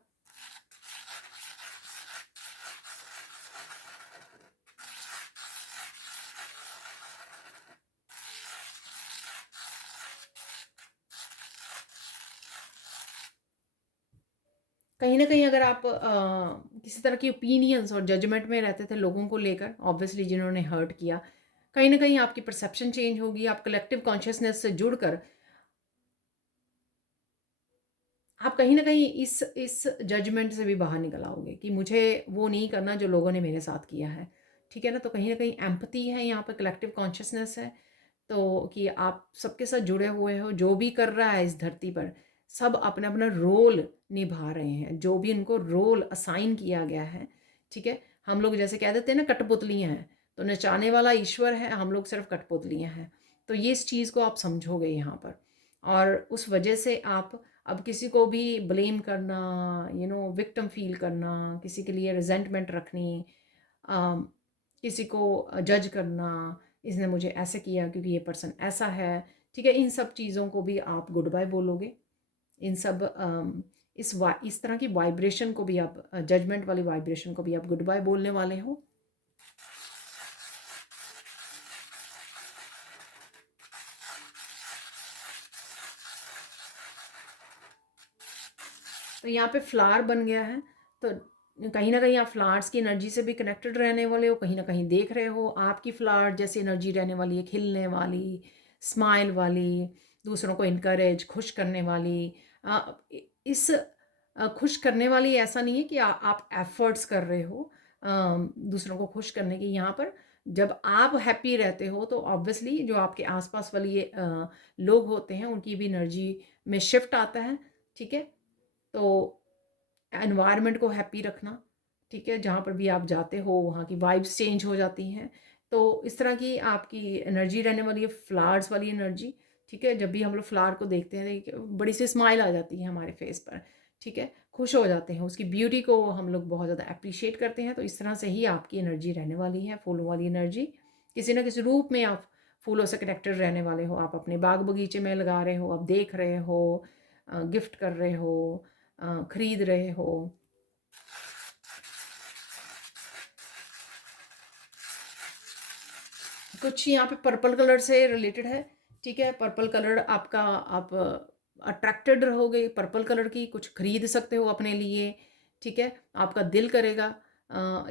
कहीं न कहीं अगर आप किसी तरह की ओपिनियंस और जजमेंट में रहते थे लोगों को लेकर, ऑब्वियसली जिन्होंने हर्ट किया, कहीं न कहीं आपकी परसेप्शन चेंज होगी, आप कलेक्टिव कॉन्शियसनेस से जुड़कर आप कहीं न कहीं इस जजमेंट से भी बाहर निकल आओगे कि मुझे वो नहीं करना जो लोगों ने मेरे साथ किया है, ठीक है ना? तो कहीं न कहीं एम्पैथी है यहाँ पे, कलेक्टिव कॉन्शियसनेस है, तो कि आप सबके साथ जुड़े हुए हो, जो भी कर रहा है इस धरती पर, सब अपना-अपना रोल निभा रहे हैं, जो भी उनको रोल असाइन किया गया है, ठीक है? हम लोग जैसे कह देते हैं ना कठपुतलियाँ हैं, तो नचाने वाला ईश्वर है, हम लोग सिर्फ़ कठपुतलियाँ हैं। तो ये इस चीज़ को आप समझोगे यहाँ पर, और उस वजह से आप अब किसी को भी ब्लेम करना, विक्टिम फ़ील करना, किसी के लिए रिज़ेंटमेंट रखनी, अम, किसी को जज करना, इसने मुझे ऐसे किया क्योंकि ये पर्सन ऐसा है, ठीक है? इन सब चीज़ों को भी आप गुड बाय बोलोगे। इन सब इस तरह की वाइब्रेशन को भी आप, जजमेंट वाली वाइब्रेशन को भी आप गुड बाय बोलने वाले हो। तो यहाँ पे फ्लावर बन गया है, तो कहीं ना कहीं आप फ्लावर्स की एनर्जी से भी कनेक्टेड रहने वाले हो, कहीं ना कहीं देख रहे हो आपकी फ्लावर जैसी एनर्जी रहने वाली है, खिलने वाली, स्माइल वाली, दूसरों को इनकरेज, खुश करने वाली। इस खुश करने वाली ऐसा नहीं है कि आप एफर्ट्स कर रहे हो दूसरों को खुश करने की। यहाँ पर जब आप हैप्पी रहते हो तो ऑब्वियसली जो आपके आसपास वाली लोग होते हैं उनकी भी एनर्जी में शिफ्ट आता है। ठीक है, तो एनवायरनमेंट को हैप्पी रखना, ठीक है, जहाँ पर भी आप जाते हो वहाँ की वाइब्स चेंज हो जाती हैं। तो इस तरह की आपकी एनर्जी रहने वाली है, फ्लावर्स वाली एनर्जी। ठीक है, जब भी हम लोग फ्लावर को देखते हैं बड़ी सी स्माइल आ जाती है हमारे फेस पर। ठीक है, खुश हो जाते हैं, उसकी ब्यूटी को हम लोग बहुत ज़्यादा अप्रिशिएट करते हैं। तो इस तरह से ही आपकी एनर्जी रहने वाली है, फूलों वाली एनर्जी। किसी ना किसी रूप में आप फूलों से कनेक्टेड रहने वाले हो। आप अपने बाग बगीचे में लगा रहे हो, आप देख रहे हो, गिफ्ट कर रहे हो, खरीद रहे हो। कुछ यहाँ पे पर्पल कलर से रिलेटेड है। ठीक है, पर्पल कलर आपका, आप अट्रैक्टेड रहोगे पर्पल कलर की, कुछ खरीद सकते हो अपने लिए। ठीक है, आपका दिल करेगा,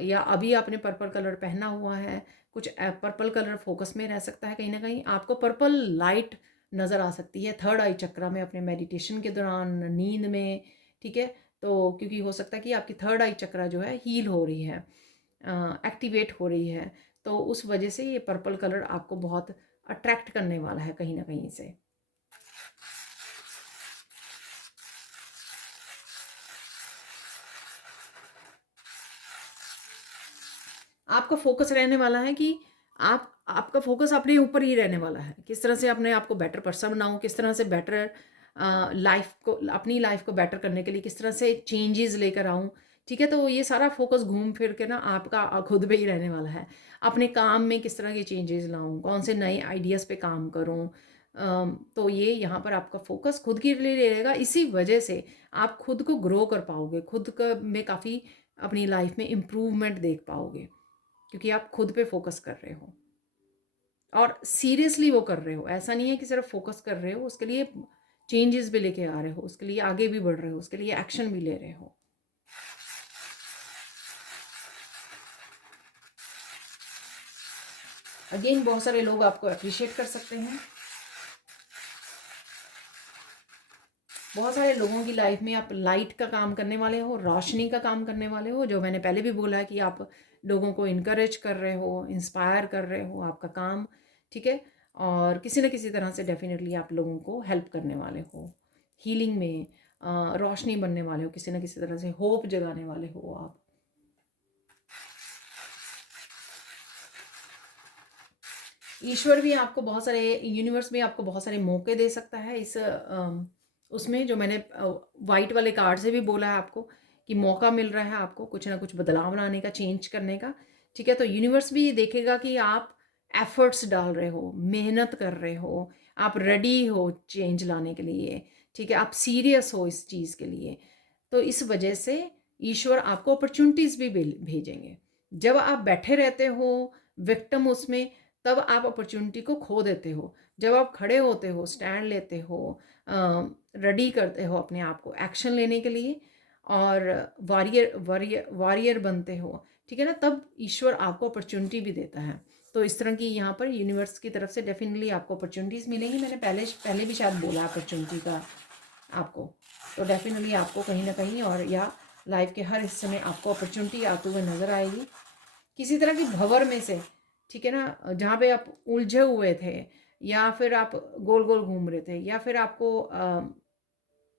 या अभी आपने पर्पल कलर पहना हुआ है, कुछ पर्पल कलर फोकस में रह सकता है। कहीं ना कहीं आपको पर्पल लाइट नज़र आ सकती है थर्ड आई चक्रा में, अपने मेडिटेशन के दौरान, नींद में। ठीक है, तो क्योंकि हो सकता है कि आपकी थर्ड आई चक्रा जो है हील हो रही है, एक्टिवेट हो रही है। तो उस वजह से ये पर्पल कलर आपको बहुत अट्रैक्ट करने वाला है कहीं ना कहीं से। आपका फोकस रहने वाला है कि आपका फोकस अपने ऊपर ही रहने वाला है, किस तरह से अपने आप को बेटर पर्सन बनाऊं, किस तरह से बेटर लाइफ को, अपनी लाइफ को बेटर करने के लिए किस तरह से चेंजेस लेकर आऊं। ठीक है, तो ये सारा फोकस घूम फिर के ना आपका खुद पे ही रहने वाला है। अपने काम में किस तरह के चेंजेस लाऊं, कौन से नए आइडियाज़ पे काम करूं। तो ये यहाँ पर आपका फोकस खुद के लिए रहेगा। इसी वजह से आप खुद को ग्रो कर पाओगे, खुद का में काफ़ी अपनी लाइफ में इम्प्रूवमेंट देख पाओगे, क्योंकि आप खुद पे फोकस कर रहे हो और सीरियसली वो कर रहे हो। ऐसा नहीं है कि सिर्फ फोकस कर रहे हो, उसके लिए चेंजेस भी लेके आ रहे हो, उसके लिए आगे भी बढ़ रहे हो, उसके लिए एक्शन भी ले रहे हो। अगेन बहुत सारे लोग आपको अप्रिशिएट कर सकते हैं। बहुत सारे लोगों की लाइफ में आप लाइट का काम करने वाले हो, रोशनी का काम करने वाले हो, जो मैंने पहले भी बोला है कि आप लोगों को इनकरेज कर रहे हो, इंस्पायर कर रहे हो, आपका काम। ठीक है, और किसी न किसी तरह से डेफिनेटली आप लोगों को हेल्प करने वाले हो, हीलिंग में रोशनी बनने वाले हो, किसी न किसी तरह से होप जगाने वाले हो आप। ईश्वर भी आपको बहुत सारे, यूनिवर्स भी आपको बहुत सारे मौके दे सकता है इस उसमें, जो मैंने वाइट वाले कार्ड से भी बोला है आपको कि मौका मिल रहा है आपको कुछ ना कुछ बदलाव लाने का, चेंज करने का। ठीक है, तो यूनिवर्स भी देखेगा कि आप एफर्ट्स डाल रहे हो, मेहनत कर रहे हो, आप रेडी हो चेंज लाने के लिए। ठीक है, आप सीरियस हो इस चीज़ के लिए। तो इस वजह से ईश्वर आपको अपॉर्चुनिटीज़ भी भेजेंगे। जब आप बैठे रहते हो विक्टिम उसमें, तब आप अपॉर्चुनिटी को खो देते हो। जब आप खड़े होते हो, स्टैंड लेते हो, रेडी करते हो अपने आप को एक्शन लेने के लिए, और वॉरियर वॉरियर वॉरियर बनते हो, ठीक है ना, तब ईश्वर आपको अपॉर्चुनिटी भी देता है। तो इस तरह की यहाँ पर यूनिवर्स की तरफ से डेफिनेटली आपको अपॉर्चुनिटीज़ मिलेंगी। मैंने पहले भी शायद बोला अपॉर्चुनिटी का आपको। तो डेफिनेटली आपको कहीं ना कहीं, और या लाइफ के हर हिस्से में आपको अपॉर्चुनिटी आते हुए नज़र आएगी, किसी तरह की भंवर में से। ठीक है ना, जहाँ पे आप उलझे हुए थे, या फिर आप गोल गोल घूम रहे थे, या फिर आपको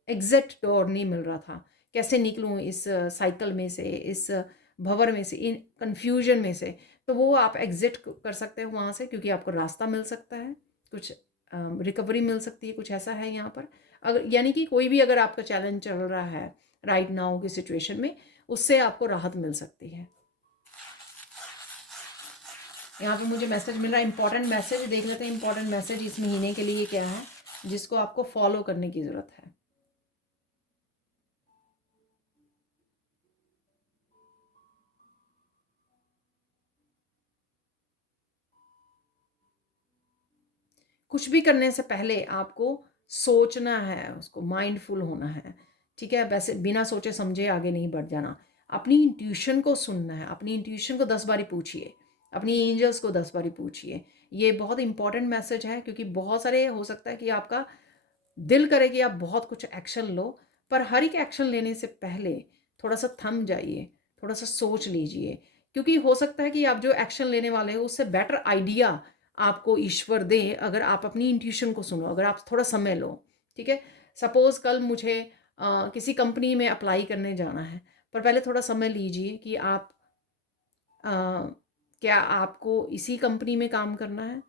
एग्जिट डोर नहीं मिल रहा था, कैसे निकलूँ इस साइकिल में से, इस भंवर में से, इन कन्फ्यूजन में से। तो वो आप एग्जिट कर सकते हो वहाँ से, क्योंकि आपको रास्ता मिल सकता है, कुछ रिकवरी मिल सकती है, कुछ ऐसा है यहाँ पर। अगर यानी कि कोई भी अगर आपका चैलेंज चल रहा है राइट नाउ की सिचुएशन में, उससे आपको राहत मिल सकती है। यहाँ पे मुझे मैसेज मिल रहा है, इंपॉर्टेंट मैसेज। देख लेते हैं इंपॉर्टेंट मैसेज इस महीने के लिए क्या है, जिसको आपको फॉलो करने की ज़रूरत है। कुछ भी करने से पहले आपको सोचना है, उसको माइंडफुल होना है। ठीक है, वैसे बिना सोचे समझे आगे नहीं बढ़ जाना। अपनी इंट्यूशन को सुनना है, अपनी इंट्यूशन को 10 बारी पूछिए, अपनी एंजल्स को 10 बारी पूछिए। ये बहुत इंपॉर्टेंट मैसेज है, क्योंकि बहुत सारे हो सकता है कि आपका दिल करे कि आप बहुत कुछ एक्शन लो, पर हर एक एक्शन लेने से पहले थोड़ा सा थम जाइए, थोड़ा सा सोच लीजिए, क्योंकि हो सकता है कि आप जो एक्शन लेने वाले हो उससे बेटर आइडिया आपको ईश्वर दे अगर आप अपनी इंट्यूशन को सुनो, अगर आप थोड़ा समय लो। ठीक है, सपोज कल मुझे किसी कंपनी में अप्लाई करने जाना है, पर पहले थोड़ा समय लीजिए कि आप अ, क्या आपको इसी कंपनी में काम करना है।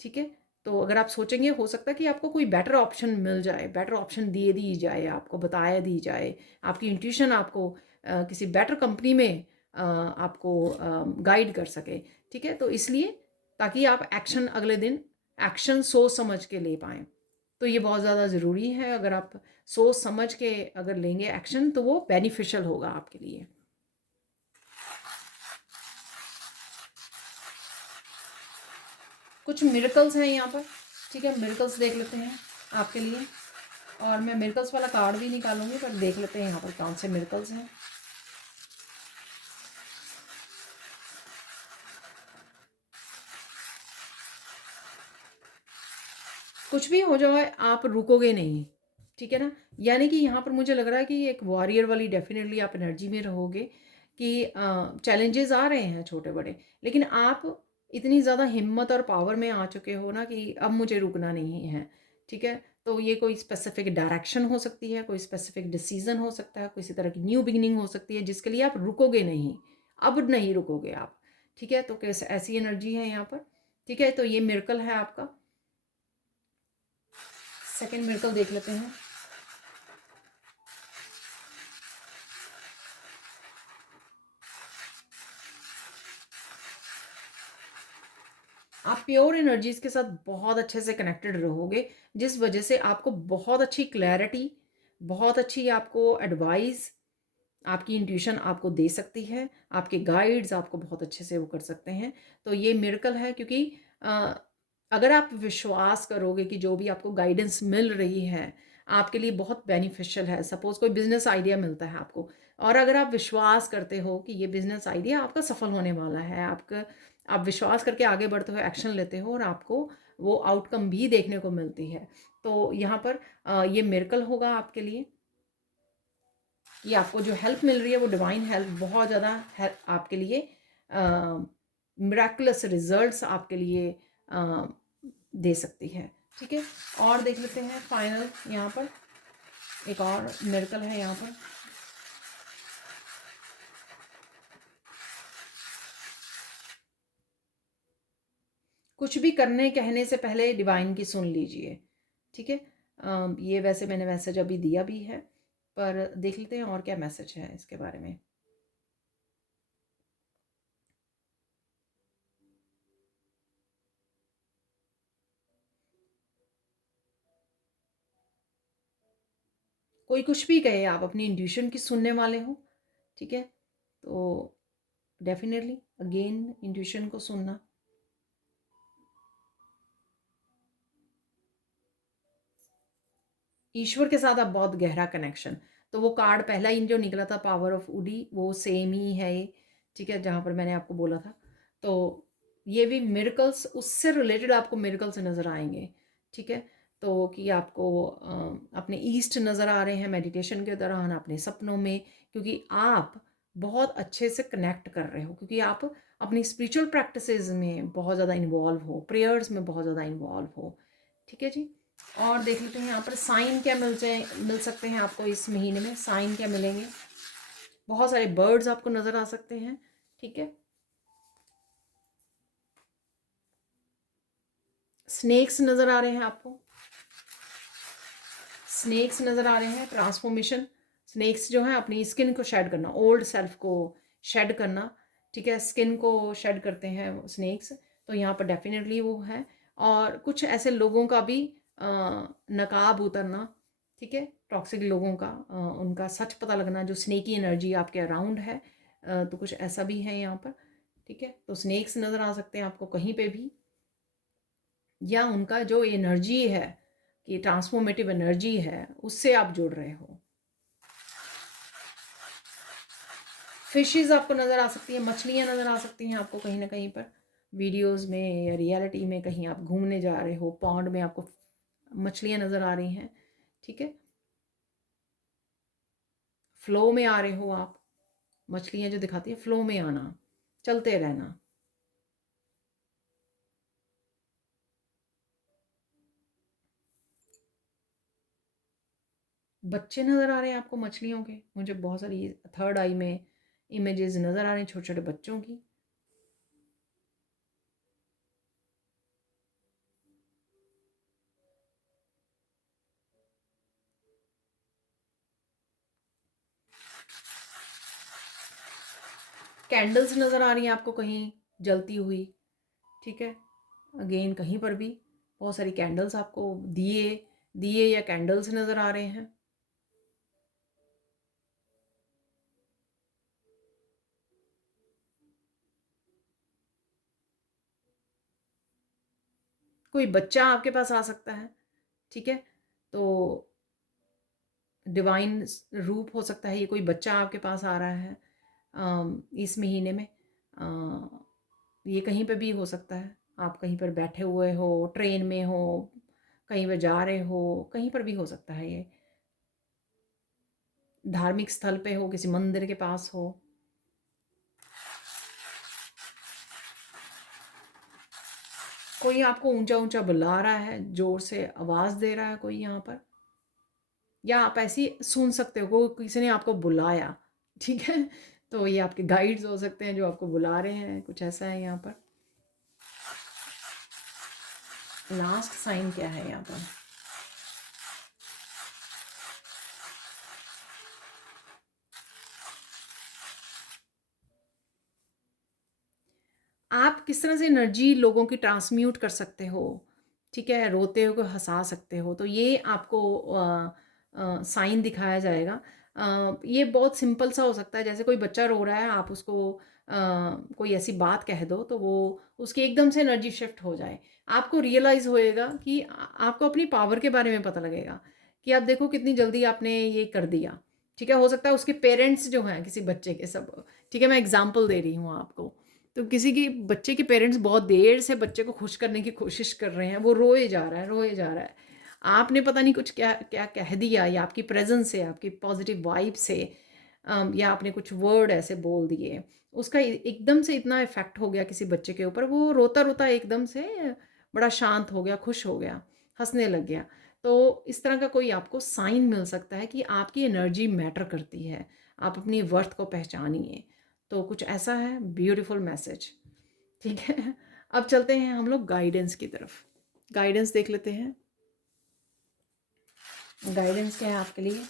ठीक है, तो अगर आप सोचेंगे हो सकता है कि आपको कोई बेटर ऑप्शन मिल जाए, बेटर ऑप्शन दे दी जाए, आपको बताया दी जाए, आपकी इंट्यूशन आपको किसी बेटर कंपनी में आपको गाइड कर सके। ठीक है, तो इसलिए ताकि आप एक्शन अगले दिन एक्शन सोच समझ के ले पाएँ, तो ये बहुत ज़्यादा ज़रूरी है। अगर आप सोच समझ के अगर लेंगे एक्शन तो वो बेनिफिशियल होगा आपके लिए। कुछ मिरेकल्स हैं यहाँ पर। ठीक है, मिरेकल्स देख लेते हैं आपके लिए, और मैं मिरेकल्स वाला कार्ड भी निकालूंगी, पर देख लेते हैं यहाँ पर कौन से मिरेकल्स हैं। कुछ भी हो जाए आप रुकोगे नहीं। ठीक है ना, यानी कि यहाँ पर मुझे लग रहा है कि एक वॉरियर वाली डेफिनेटली आप एनर्जी में रहोगे कि चैलेंजेस आ रहे हैं छोटे बड़े, लेकिन आप इतनी ज़्यादा हिम्मत और पावर में आ चुके हो ना कि अब मुझे रुकना नहीं है। ठीक है, तो ये कोई स्पेसिफिक डायरेक्शन हो सकती है, कोई स्पेसिफिक डिसीजन हो सकता है, किसी तरह की न्यू बिगिनिंग हो सकती है जिसके लिए आप रुकोगे नहीं, अब नहीं रुकोगे आप। ठीक है, तो कैसे ऐसी एनर्जी है यहाँ पर। ठीक है, तो ये मिरेकल है आपका। सेकेंड मिरेकल देख लेते हैं। आप प्योर एनर्जीज के साथ बहुत अच्छे से कनेक्टेड रहोगे, जिस वजह से आपको बहुत अच्छी क्लैरिटी, बहुत अच्छी आपको एडवाइस, आपकी इंट्यूशन आपको दे सकती है, आपके गाइड्स आपको बहुत अच्छे से वो कर सकते हैं। तो ये मिरेकल है, क्योंकि अ, अगर आप विश्वास करोगे कि जो भी आपको गाइडेंस मिल रही है आपके लिए बहुत बेनिफिशियल है। सपोज कोई बिजनेस आइडिया मिलता है आपको, और अगर आप विश्वास करते हो कि ये बिजनेस आइडिया आपका सफल होने वाला है, आपका आप विश्वास करके आगे बढ़ते हो, एक्शन लेते हो, और आपको वो आउटकम भी देखने को मिलती है, तो यहाँ पर ये मिरेकल होगा आपके लिए कि आपको जो हेल्प मिल रही है वो डिवाइन हेल्प बहुत ज़्यादा हेल्प आपके लिए, मिराकुलस रिजल्ट्स आपके लिए अ, दे सकती है। ठीक है, और देख लेते हैं फाइनल यहाँ पर एक और मिरेकल है यहाँ पर। कुछ भी करने कहने से पहले डिवाइन की सुन लीजिए। ठीक है, ये वैसे मैंने मैसेज अभी दिया भी है, पर देख लेते हैं और क्या मैसेज है इसके बारे में। कोई कुछ भी कहे, आप अपनी इंट्यूशन की सुनने वाले हो। ठीक है, तो डेफिनेटली अगेन इंट्यूशन को सुनना। ईश्वर के साथ आप बहुत गहरा कनेक्शन, तो वो कार्ड पहला ही जो निकला था पावर ऑफ उडी वो सेम ही है ये। ठीक है, जहाँ पर मैंने आपको बोला था, तो ये भी मिरेकल्स उससे रिलेटेड आपको मिरेकल्स नज़र आएंगे। ठीक है, तो कि आपको अपने ईस्ट नज़र आ रहे हैं मेडिटेशन के दौरान, अपने सपनों में, क्योंकि आप बहुत अच्छे से कनेक्ट कर रहे हो, क्योंकि आप अपनी स्पिरिचुअल प्रैक्टिसेस में बहुत ज़्यादा इन्वॉल्व हो, प्रेयर्स में बहुत ज़्यादा इन्वॉल्व हो। ठीक है जी, और देख लेते हैं यहाँ पर साइन क्या मिल सकते हैं आपको इस महीने में, साइन क्या मिलेंगे। बहुत सारे बर्ड्स आपको नज़र आ सकते हैं। ठीक है, स्नेक्स नज़र आ रहे हैं आपको, स्नेक्स नज़र आ रहे हैं, ट्रांसफॉर्मेशन। स्नेक्स जो है अपनी स्किन को शेड करना, ओल्ड सेल्फ को शेड करना। ठीक है, स्किन को शेड करते हैं स्नेक्स, तो यहाँ पर डेफिनेटली वो है। और कुछ ऐसे लोगों का भी नकाब उतरना। ठीक है, टॉक्सिक लोगों का उनका सच पता लगना, जो स्नेकी एनर्जी आपके अराउंड है, तो कुछ ऐसा भी है यहाँ पर। ठीक है, तो स्नेक्स नज़र आ सकते हैं आपको कहीं पे भी, या उनका जो एनर्जी है कि ट्रांसफॉर्मेटिव एनर्जी है उससे आप जुड़ रहे हो। फिशेस आपको नज़र आ सकती हैं, मछलियाँ नज़र आ सकती हैं आपको कहीं ना कहीं पर, वीडियोस में या रियलिटी में, कहीं आप घूमने जा रहे हो पॉन्ड में आपको मछलियाँ नज़र आ रही हैं। ठीक है, फ्लो में आ रहे हो आप। मछलियाँ जो दिखाती हैं फ्लो में आना, चलते रहना। बच्चे नज़र आ रहे हैं आपको मछलियों के, मुझे बहुत सारी थर्ड आई में इमेजेस नज़र आ रहे हैं छोटे छोटे बच्चों की। कैंडल्स नज़र आ रही हैं आपको कहीं जलती हुई, ठीक है। अगेन कहीं पर भी बहुत सारी कैंडल्स आपको, दिए दिए या कैंडल्स नज़र आ रहे हैं। कोई बच्चा आपके पास आ सकता है, ठीक है। तो डिवाइन रूप हो सकता है, ये कोई बच्चा आपके पास आ रहा है इस महीने में। ये कहीं पे भी हो सकता है, आप कहीं पर बैठे हुए हो, ट्रेन में हो, कहीं पर जा रहे हो, कहीं पर भी हो सकता है ये। धार्मिक स्थल पे हो, किसी मंदिर के पास हो। कोई आपको ऊंचा ऊंचा बुला रहा है, जोर से आवाज़ दे रहा है कोई यहाँ पर, या आप ऐसे ही सुन सकते हो कोई किसी ने आपको बुलाया, ठीक है। तो ये आपके गाइड्स हो सकते हैं जो आपको बुला रहे हैं, कुछ ऐसा है यहाँ पर। लास्ट साइन क्या है यहाँ पर? आप किस तरह से एनर्जी लोगों की ट्रांसम्यूट कर सकते हो, ठीक है, रोते हुए को हंसा सकते हो, तो ये आपको साइन दिखाया जाएगा। ये बहुत सिंपल सा हो सकता है, जैसे कोई बच्चा रो रहा है, आप उसको कोई ऐसी बात कह दो तो वो उसकी एकदम से एनर्जी शिफ्ट हो जाए। आपको रियलाइज़ होएगा कि आपको अपनी पावर के बारे में पता लगेगा कि आप देखो कितनी जल्दी आपने ये कर दिया, ठीक है। हो सकता है उसके पेरेंट्स जो हैं किसी बच्चे के, सब ठीक है, मैं एग्जाम्पल दे रही हूँ आपको। तो किसी की बच्चे के पेरेंट्स बहुत देर से बच्चे को खुश करने की कोशिश कर रहे हैं, वो रोए जा रहा है, रोए जा रहा है। आपने पता नहीं कुछ क्या क्या कह दिया, या आपकी प्रेजेंस से, आपकी पॉजिटिव वाइब से, या आपने कुछ वर्ड ऐसे बोल दिए, उसका एकदम से इतना इफेक्ट हो गया किसी बच्चे के ऊपर, वो रोता रोता एकदम से बड़ा शांत हो गया, खुश हो गया, हंसने लग गया। तो इस तरह का कोई आपको साइन मिल सकता है कि आपकी एनर्जी मैटर करती है, आप अपनी वर्थ को पहचानिए। तो कुछ ऐसा है, ब्यूटीफुल मैसेज, ठीक है। अब चलते हैं हम लोग गाइडेंस की तरफ। गाइडेंस देख लेते हैं, गाइडेंस क्या है आपके लिए।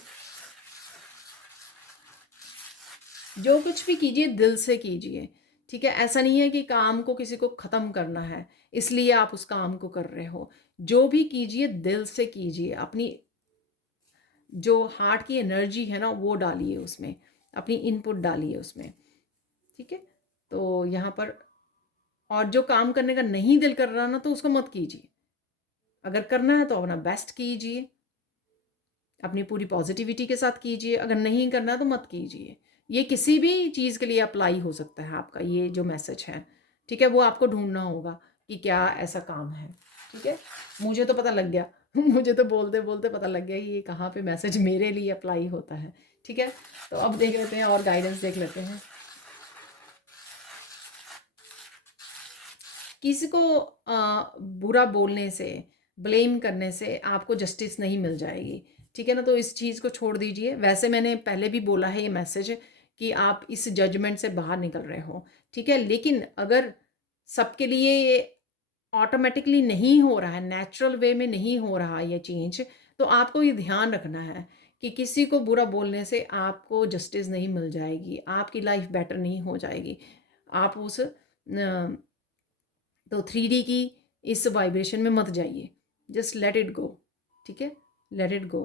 जो कुछ भी कीजिए दिल से कीजिए, ठीक है। ऐसा नहीं है कि काम को किसी को ख़त्म करना है इसलिए आप उस काम को कर रहे हो। जो भी कीजिए दिल से कीजिए, अपनी जो हार्ट की एनर्जी है ना वो डालिए उसमें, अपनी इनपुट डालिए उसमें, ठीक है। तो यहाँ पर, और जो काम करने का नहीं दिल कर रहा ना तो उसको मत कीजिए। अगर करना है तो अपना बेस्ट कीजिए, अपनी पूरी पॉजिटिविटी के साथ कीजिए। अगर नहीं करना तो मत कीजिए। ये किसी भी चीज़ के लिए अप्लाई हो सकता है आपका ये जो मैसेज है, ठीक है। वो आपको ढूंढना होगा कि क्या ऐसा काम है, ठीक है। मुझे तो पता लग गया मुझे तो बोलते बोलते पता लग गया कि ये कहाँ पे मैसेज मेरे लिए अप्लाई होता है, ठीक है। तो अब देख लेते हैं और गाइडेंस देख लेते हैं। किसी को बुरा बोलने से, ब्लेम करने से आपको जस्टिस नहीं मिल जाएगी, ठीक है ना। तो इस चीज़ को छोड़ दीजिए। वैसे मैंने पहले भी बोला है ये मैसेज कि आप इस जजमेंट से बाहर निकल रहे हो, ठीक है। लेकिन अगर सबके लिए ये ऑटोमेटिकली नहीं हो रहा है, नेचुरल वे में नहीं हो रहा ये चेंज, तो आपको ये ध्यान रखना है कि किसी को बुरा बोलने से आपको जस्टिस नहीं मिल जाएगी, आपकी लाइफ बेटर नहीं हो जाएगी। आप उस तो 3D की इस वाइब्रेशन में मत जाइए, जस्ट लेट इट गो, ठीक है। लेट इट गो,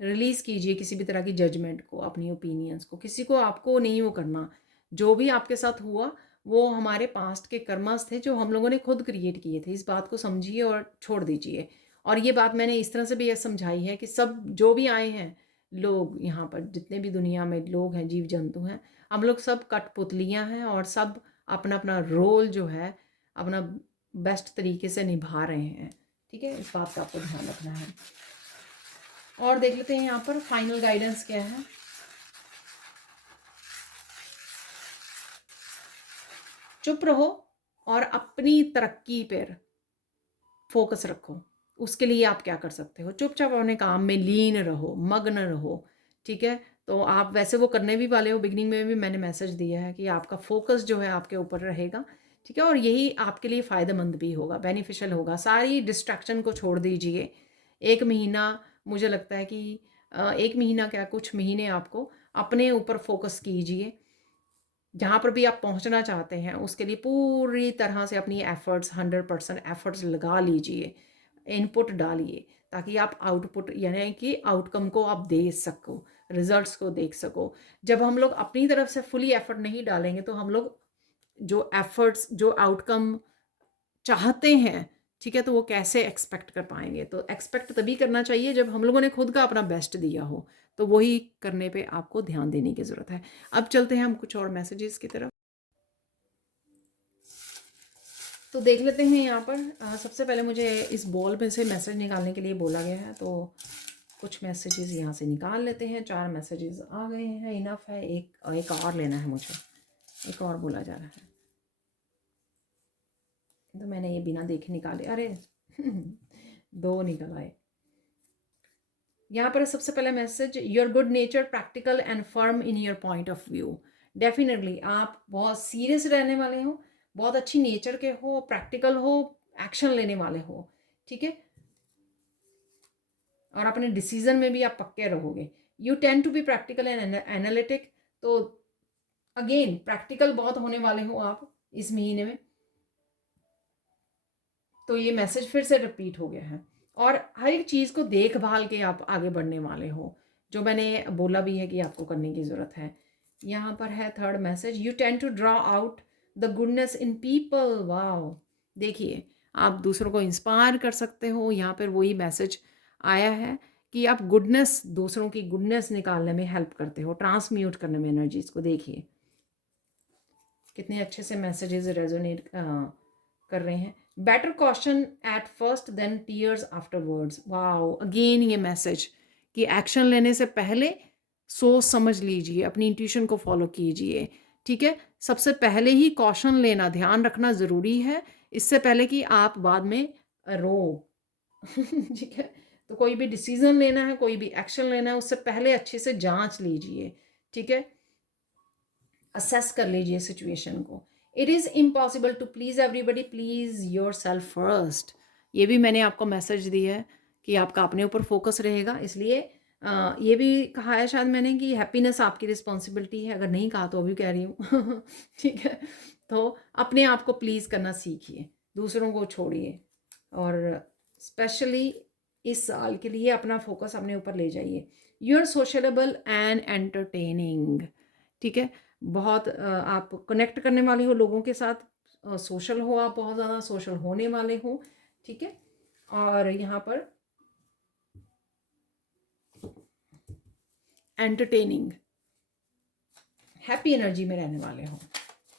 रिलीज़ कीजिए किसी भी तरह की जजमेंट को, अपनी ओपिनियंस को, किसी को आपको नहीं वो करना। जो भी आपके साथ हुआ वो हमारे पास्ट के कर्मास थे जो हम लोगों ने खुद क्रिएट किए थे, इस बात को समझिए और छोड़ दीजिए। और ये बात मैंने इस तरह से भी यह समझाई है कि सब जो भी आए हैं लोग यहाँ पर, जितने भी दुनिया में लोग हैं, जीव जंतु हैं, हम लोग सब कठपुतलियाँ हैं और सब अपना अपना रोल जो है अपना बेस्ट तरीके से निभा रहे हैं, ठीक है। इस बात का आपको ध्यान रखना है। और देख लेते हैं यहाँ पर फाइनल गाइडेंस क्या है। चुप रहो और अपनी तरक्की पर फोकस रखो। उसके लिए आप क्या कर सकते हो, चुपचाप अपने काम में लीन रहो, मग्न रहो, ठीक है। तो आप वैसे वो करने भी वाले हो, बिगिनिंग में भी मैंने मैसेज दिया है कि आपका फोकस जो है आपके ऊपर रहेगा, ठीक है। और यही आपके लिए फ़ायदेमंद भी होगा, बेनिफिशियल होगा। सारी डिस्ट्रैक्शन को छोड़ दीजिए। 1 महीना मुझे लगता है कि 1 महीना क्या, कुछ महीने आपको अपने ऊपर फोकस कीजिए। जहाँ पर भी आप पहुँचना चाहते हैं उसके लिए पूरी तरह से अपनी एफ़र्ट्स 100% एफ़र्ट्स लगा लीजिए, इनपुट डालिए, ताकि आप आउटपुट यानी कि आउटकम को आप दे सको, रिज़ल्ट्स को देख सको। जब हम लोग अपनी तरफ से फुली एफ़र्ट नहीं डालेंगे तो हम लोग जो एफ़र्ट्स, जो आउटकम चाहते हैं, ठीक है, तो वो कैसे एक्सपेक्ट कर पाएँगे? तो एक्सपेक्ट तभी करना चाहिए जब हम लोगों ने खुद का अपना बेस्ट दिया हो, तो वही करने पे आपको ध्यान देने की ज़रूरत है। अब चलते हैं हम कुछ और मैसेजेस की तरफ। तो देख लेते हैं यहाँ पर सबसे पहले मुझे इस बॉल में से मैसेज निकालने के लिए बोला गया है, तो कुछ मैसेजेस यहाँ से निकाल लेते हैं। 4 मैसेजेस आ गए हैं, इनफ है। एक और लेना है मुझे, एक और बोला जा रहा है, तो मैंने ये बिना देखे निकाले, अरे 2 निकल आए। यहाँ पर सबसे पहला message, your good nature practical and firm in your point of view. Definitely आप बहुत सीरियस रहने वाले हो, बहुत अच्छी नेचर के हो, प्रैक्टिकल हो, एक्शन लेने वाले हो, ठीक है। और अपने डिसीजन में भी आप पक्के रहोगे। You tend to be practical and analytic. तो अगेन प्रैक्टिकल बहुत होने वाले हो आप इस महीने में, तो ये मैसेज फिर से रिपीट हो गया है। और हर एक चीज़ को देखभाल के आप आगे बढ़ने वाले हो, जो मैंने बोला भी है कि आपको करने की ज़रूरत है। यहाँ पर है third message, you tend to draw out the goodness in people. Wow, देखिए आप दूसरों को इंस्पायर कर सकते हो। यहाँ पर वही मैसेज आया है कि आप गुडनेस, दूसरों की गुडनेस निकालने में हेल्प करते हो, ट्रांसम्यूट करने में एनर्जीज को। देखिए कितने अच्छे से मैसेजेस रेजोनेट कर रहे हैं। Better caution at first than tears afterwards. Wow, again ये मैसेज कि एक्शन लेने से पहले सोच समझ लीजिए, अपनी इंट्यूशन को फॉलो कीजिए, ठीक है। सबसे पहले ही कॉशन लेना, ध्यान रखना ज़रूरी है, इससे पहले कि आप बाद में रो ठीक है। तो कोई भी डिसीजन लेना है, कोई भी एक्शन लेना है, उससे पहले अच्छे से जांच लीजिए, ठीक है। असेस कर लीजिए सिचुएशन को। It is impossible to please everybody, please yourself first. ये भी मैंने आपको मैसेज दिया है कि आपका अपने ऊपर फोकस रहेगा। इसलिए ये भी कहा है शायद मैंने कि हैप्पीनेस आपकी रिस्पॉन्सिबिलिटी है। अगर नहीं कहा तो अभी कह रही हूँ ठीक है। तो अपने आप को प्लीज़ करना सीखिए, दूसरों को छोड़िए, और स्पेशली इस साल के लिए अपना फोकस अपने ऊपर ले जाइए। You are sociable and entertaining, ठीक है। बहुत आप कनेक्ट करने वाले हो लोगों के साथ, सोशल हो, आप बहुत ज़्यादा सोशल होने वाले हो, ठीक है। और यहाँ पर एंटरटेनिंग, हैप्पी एनर्जी में रहने वाले हो,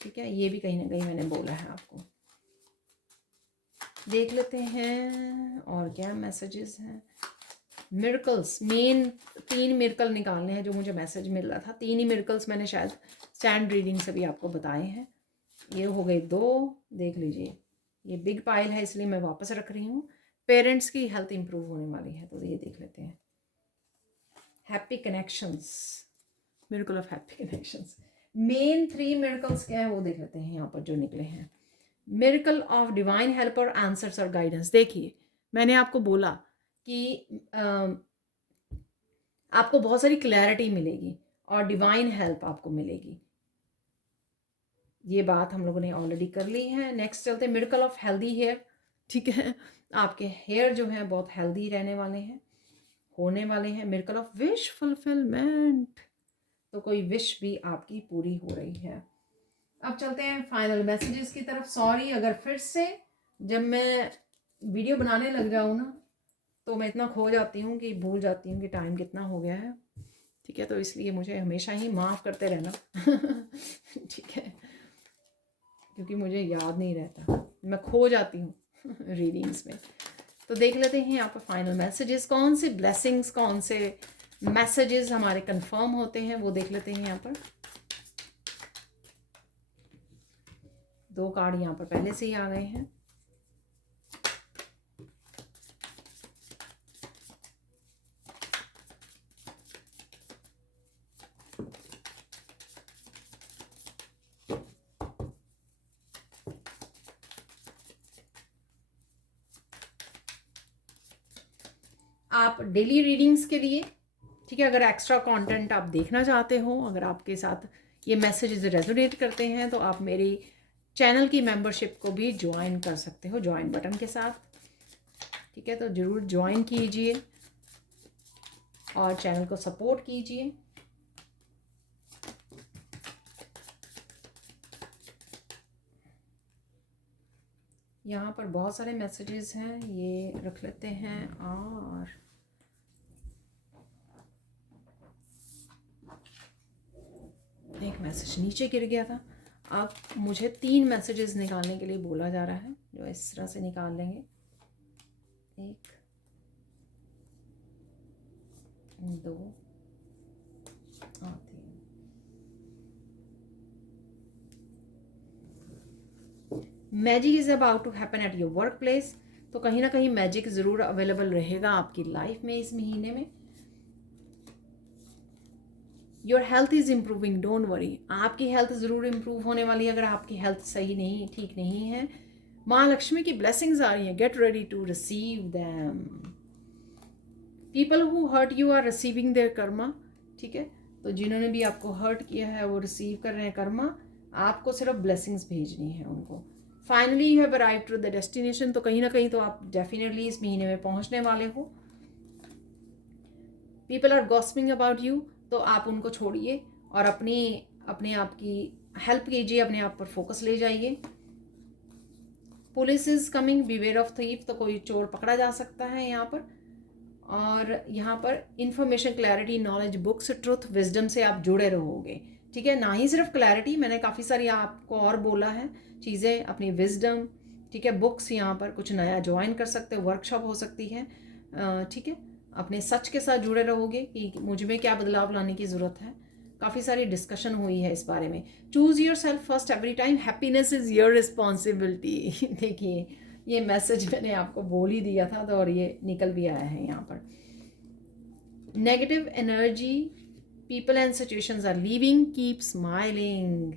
ठीक है। ये भी कहीं ना कहीं मैंने बोला है आपको। देख लेते हैं और क्या मैसेजेस हैं। मिरेकल्स, मेन 3 मिरेकल निकालने हैं जो मुझे मैसेज मिल रहा था। 3 ही मिरेकल्स मैंने शायद स्टैंड रीडिंग से भी आपको बताए हैं। ये हो गए 2, देख लीजिए। ये बिग पाइल है इसलिए मैं वापस रख रही हूँ। पेरेंट्स की हेल्थ इंप्रूव होने वाली है, तो ये देख लेते हैं। Happy connections, miracle of happy connections. Main 3 miracles क्या है वो देख लेते हैं यहाँ पर जो निकले हैं। मिरेकल ऑफ डिवाइन हेल्प और आंसर्स और गाइडेंस। देखिए मैंने आपको बोला कि आपको बहुत सारी क्लैरिटी मिलेगी और डिवाइन हेल्प आपको मिलेगी। ये बात हम लोगों ने ऑलरेडी कर ली है। नेक्स्ट चलते हैं मिरेकल ऑफ हेल्दी हेयर, ठीक है। आपके हेयर जो है बहुत हेल्दी रहने वाले हैं, होने वाले हैं। मिरेकल ऑफ विश फुलफिलमेंट, तो कोई विश भी आपकी पूरी हो रही है। अब चलते हैं फाइनल मैसेजेस की तरफ। सॉरी अगर फिर से जब मैं वीडियो बनाने लग जाऊँ ना तो मैं इतना खो जाती हूँ कि भूल जाती हूँ कि टाइम कितना हो गया है, ठीक है। तो इसलिए मुझे हमेशा ही माफ़ करते रहना ठीक है, क्योंकि मुझे याद नहीं रहता, मैं खो जाती हूँ रीडिंग्स में। तो देख लेते हैं यहाँ पर फाइनल मैसेजेस, कौन से ब्लेसिंग्स, कौन से मैसेजेस हमारे कंफर्म होते हैं वो देख लेते हैं यहाँ पर। 2 कार्ड यहाँ पर पहले से ही आ गए हैं। आप डेली रीडिंग्स के लिए, ठीक है, अगर एक्स्ट्रा कंटेंट आप देखना चाहते हो, अगर आपके साथ ये मैसेजेस रेजोनेट करते हैं तो आप मेरी चैनल की मेंबरशिप को भी ज्वाइन कर सकते हो, ज्वाइन बटन के साथ, ठीक है। तो ज़रूर ज्वाइन कीजिए और चैनल को सपोर्ट कीजिए। यहाँ पर बहुत सारे मैसेजेस हैं, ये रख लेते हैं। और एक मैसेज नीचे गिर गया था। अब मुझे 3 मैसेजेस निकालने के लिए बोला जा रहा है, जो इस तरह से निकाल लेंगे। 1 2 और 3। Magic is about to happen at your work place. तो कहीं ना कहीं मैजिक ज़रूर अवेलेबल रहेगा आपकी लाइफ में इस महीने में। Your health is improving, don't worry. आपकी हेल्थ ज़रूर इम्प्रूव होने वाली है। अगर आपकी हेल्थ सही नहीं, ठीक नहीं है, माँ लक्ष्मी की ब्लेसिंग्स आ रही हैं। Get ready to receive them. People who hurt you are receiving their karma, ठीक है। तो जिन्होंने भी आपको हर्ट किया है वो रिसीव कर रहे हैं कर्मा। आपको सिर्फ ब्लेसिंग्स भेजनी है उनको। Finally you have arrive to the destination. तो कहीं ना कहीं तो आप डेफिनेटली इस महीने में पहुंचने वाले हो। People are gossiping about you, तो आप उनको छोड़िए और अपने आप की हेल्प कीजिए, अपने आप पर फोकस ले जाइए। Police is coming, beware of thief. तो कोई चोर पकड़ा जा सकता है यहाँ पर। और यहाँ पर information, clarity, knowledge, books, truth, wisdom से आप जुड़े रहोगे, ठीक है। ना ही सिर्फ क्लैरिटी, मैंने काफ़ी सारी आपको और बोला है चीज़ें, अपनी विजडम, ठीक है। बुक्स, यहाँ पर कुछ नया ज्वाइन कर सकते हो, वर्कशॉप हो सकती है, ठीक है। अपने सच के साथ जुड़े रहोगे कि मुझ में क्या बदलाव लाने की ज़रूरत है। काफ़ी सारी डिस्कशन हुई है इस बारे में। Choose your self first every time, happiness is your responsibility. देखिए ये मैसेज मैंने आपको बोल ही दिया था, तो और ये निकल भी आया है यहाँ पर। Negative energy, people and situations are leaving, keep smiling,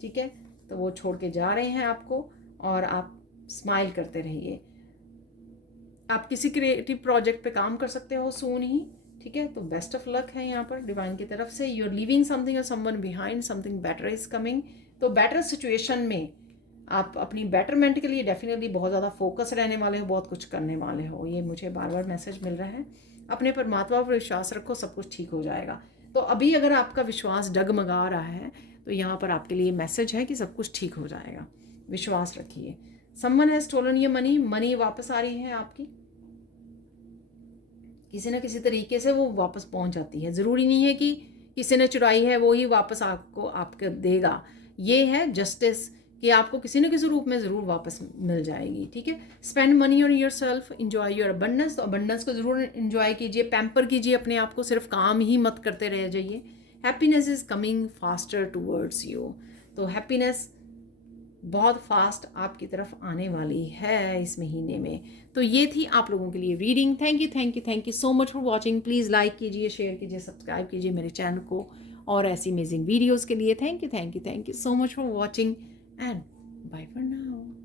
ठीक है। तो वो छोड़ के जा रहे हैं आपको और आप स्माइल करते रहिए। आप किसी क्रिएटिव प्रोजेक्ट पे काम कर सकते हो सून ही, ठीक है। तो बेस्ट ऑफ लक है यहाँ पर डिवाइन की तरफ से। यू आर लीविंग समथिंग और someone behind, something better is coming. तो बेटर सिचुएशन में आप अपनी बेटरमेंट के लिए डेफिनेटली बहुत ज़्यादा फोकस रहने वाले हो, बहुत कुछ करने वाले हो। ये मुझे बार बार मैसेज मिल रहा है। अपने परमात्मा पर विश्वास रखो, सब कुछ ठीक हो जाएगा। तो अभी अगर आपका विश्वास डगमगा रहा है तो यहाँ पर आपके लिए मैसेज है कि सब कुछ ठीक हो जाएगा, विश्वास रखिए। Someone has stolen your money, money वापस आ रही है आपकी, किसी न किसी तरीके से वो वापस पहुंच जाती है। ज़रूरी नहीं है कि किसी ने चुराई है वो ही वापस आपको देगा। ये है जस्टिस कि आपको किसी न किसी रूप में ज़रूर वापस मिल जाएगी, ठीक है। Spend money on your self, enjoy your abundance. तो अबंडेंस को ज़रूर इन्जॉय कीजिए, पैम्पर कीजिए अपने आप को, सिर्फ काम ही मत करते रह जाइए। Happiness is coming faster towards you. तो हैप्पीनेस बहुत फास्ट आपकी तरफ आने वाली है इस महीने में। तो ये थी आप लोगों के लिए reading. Thank you so much for watching. Please like कीजिए, शेयर कीजिए, सब्सक्राइब कीजिए मेरे चैनल को और ऐसी अमेजिंग वीडियोज़ के लिए। Thank you so much for watching and bye for now.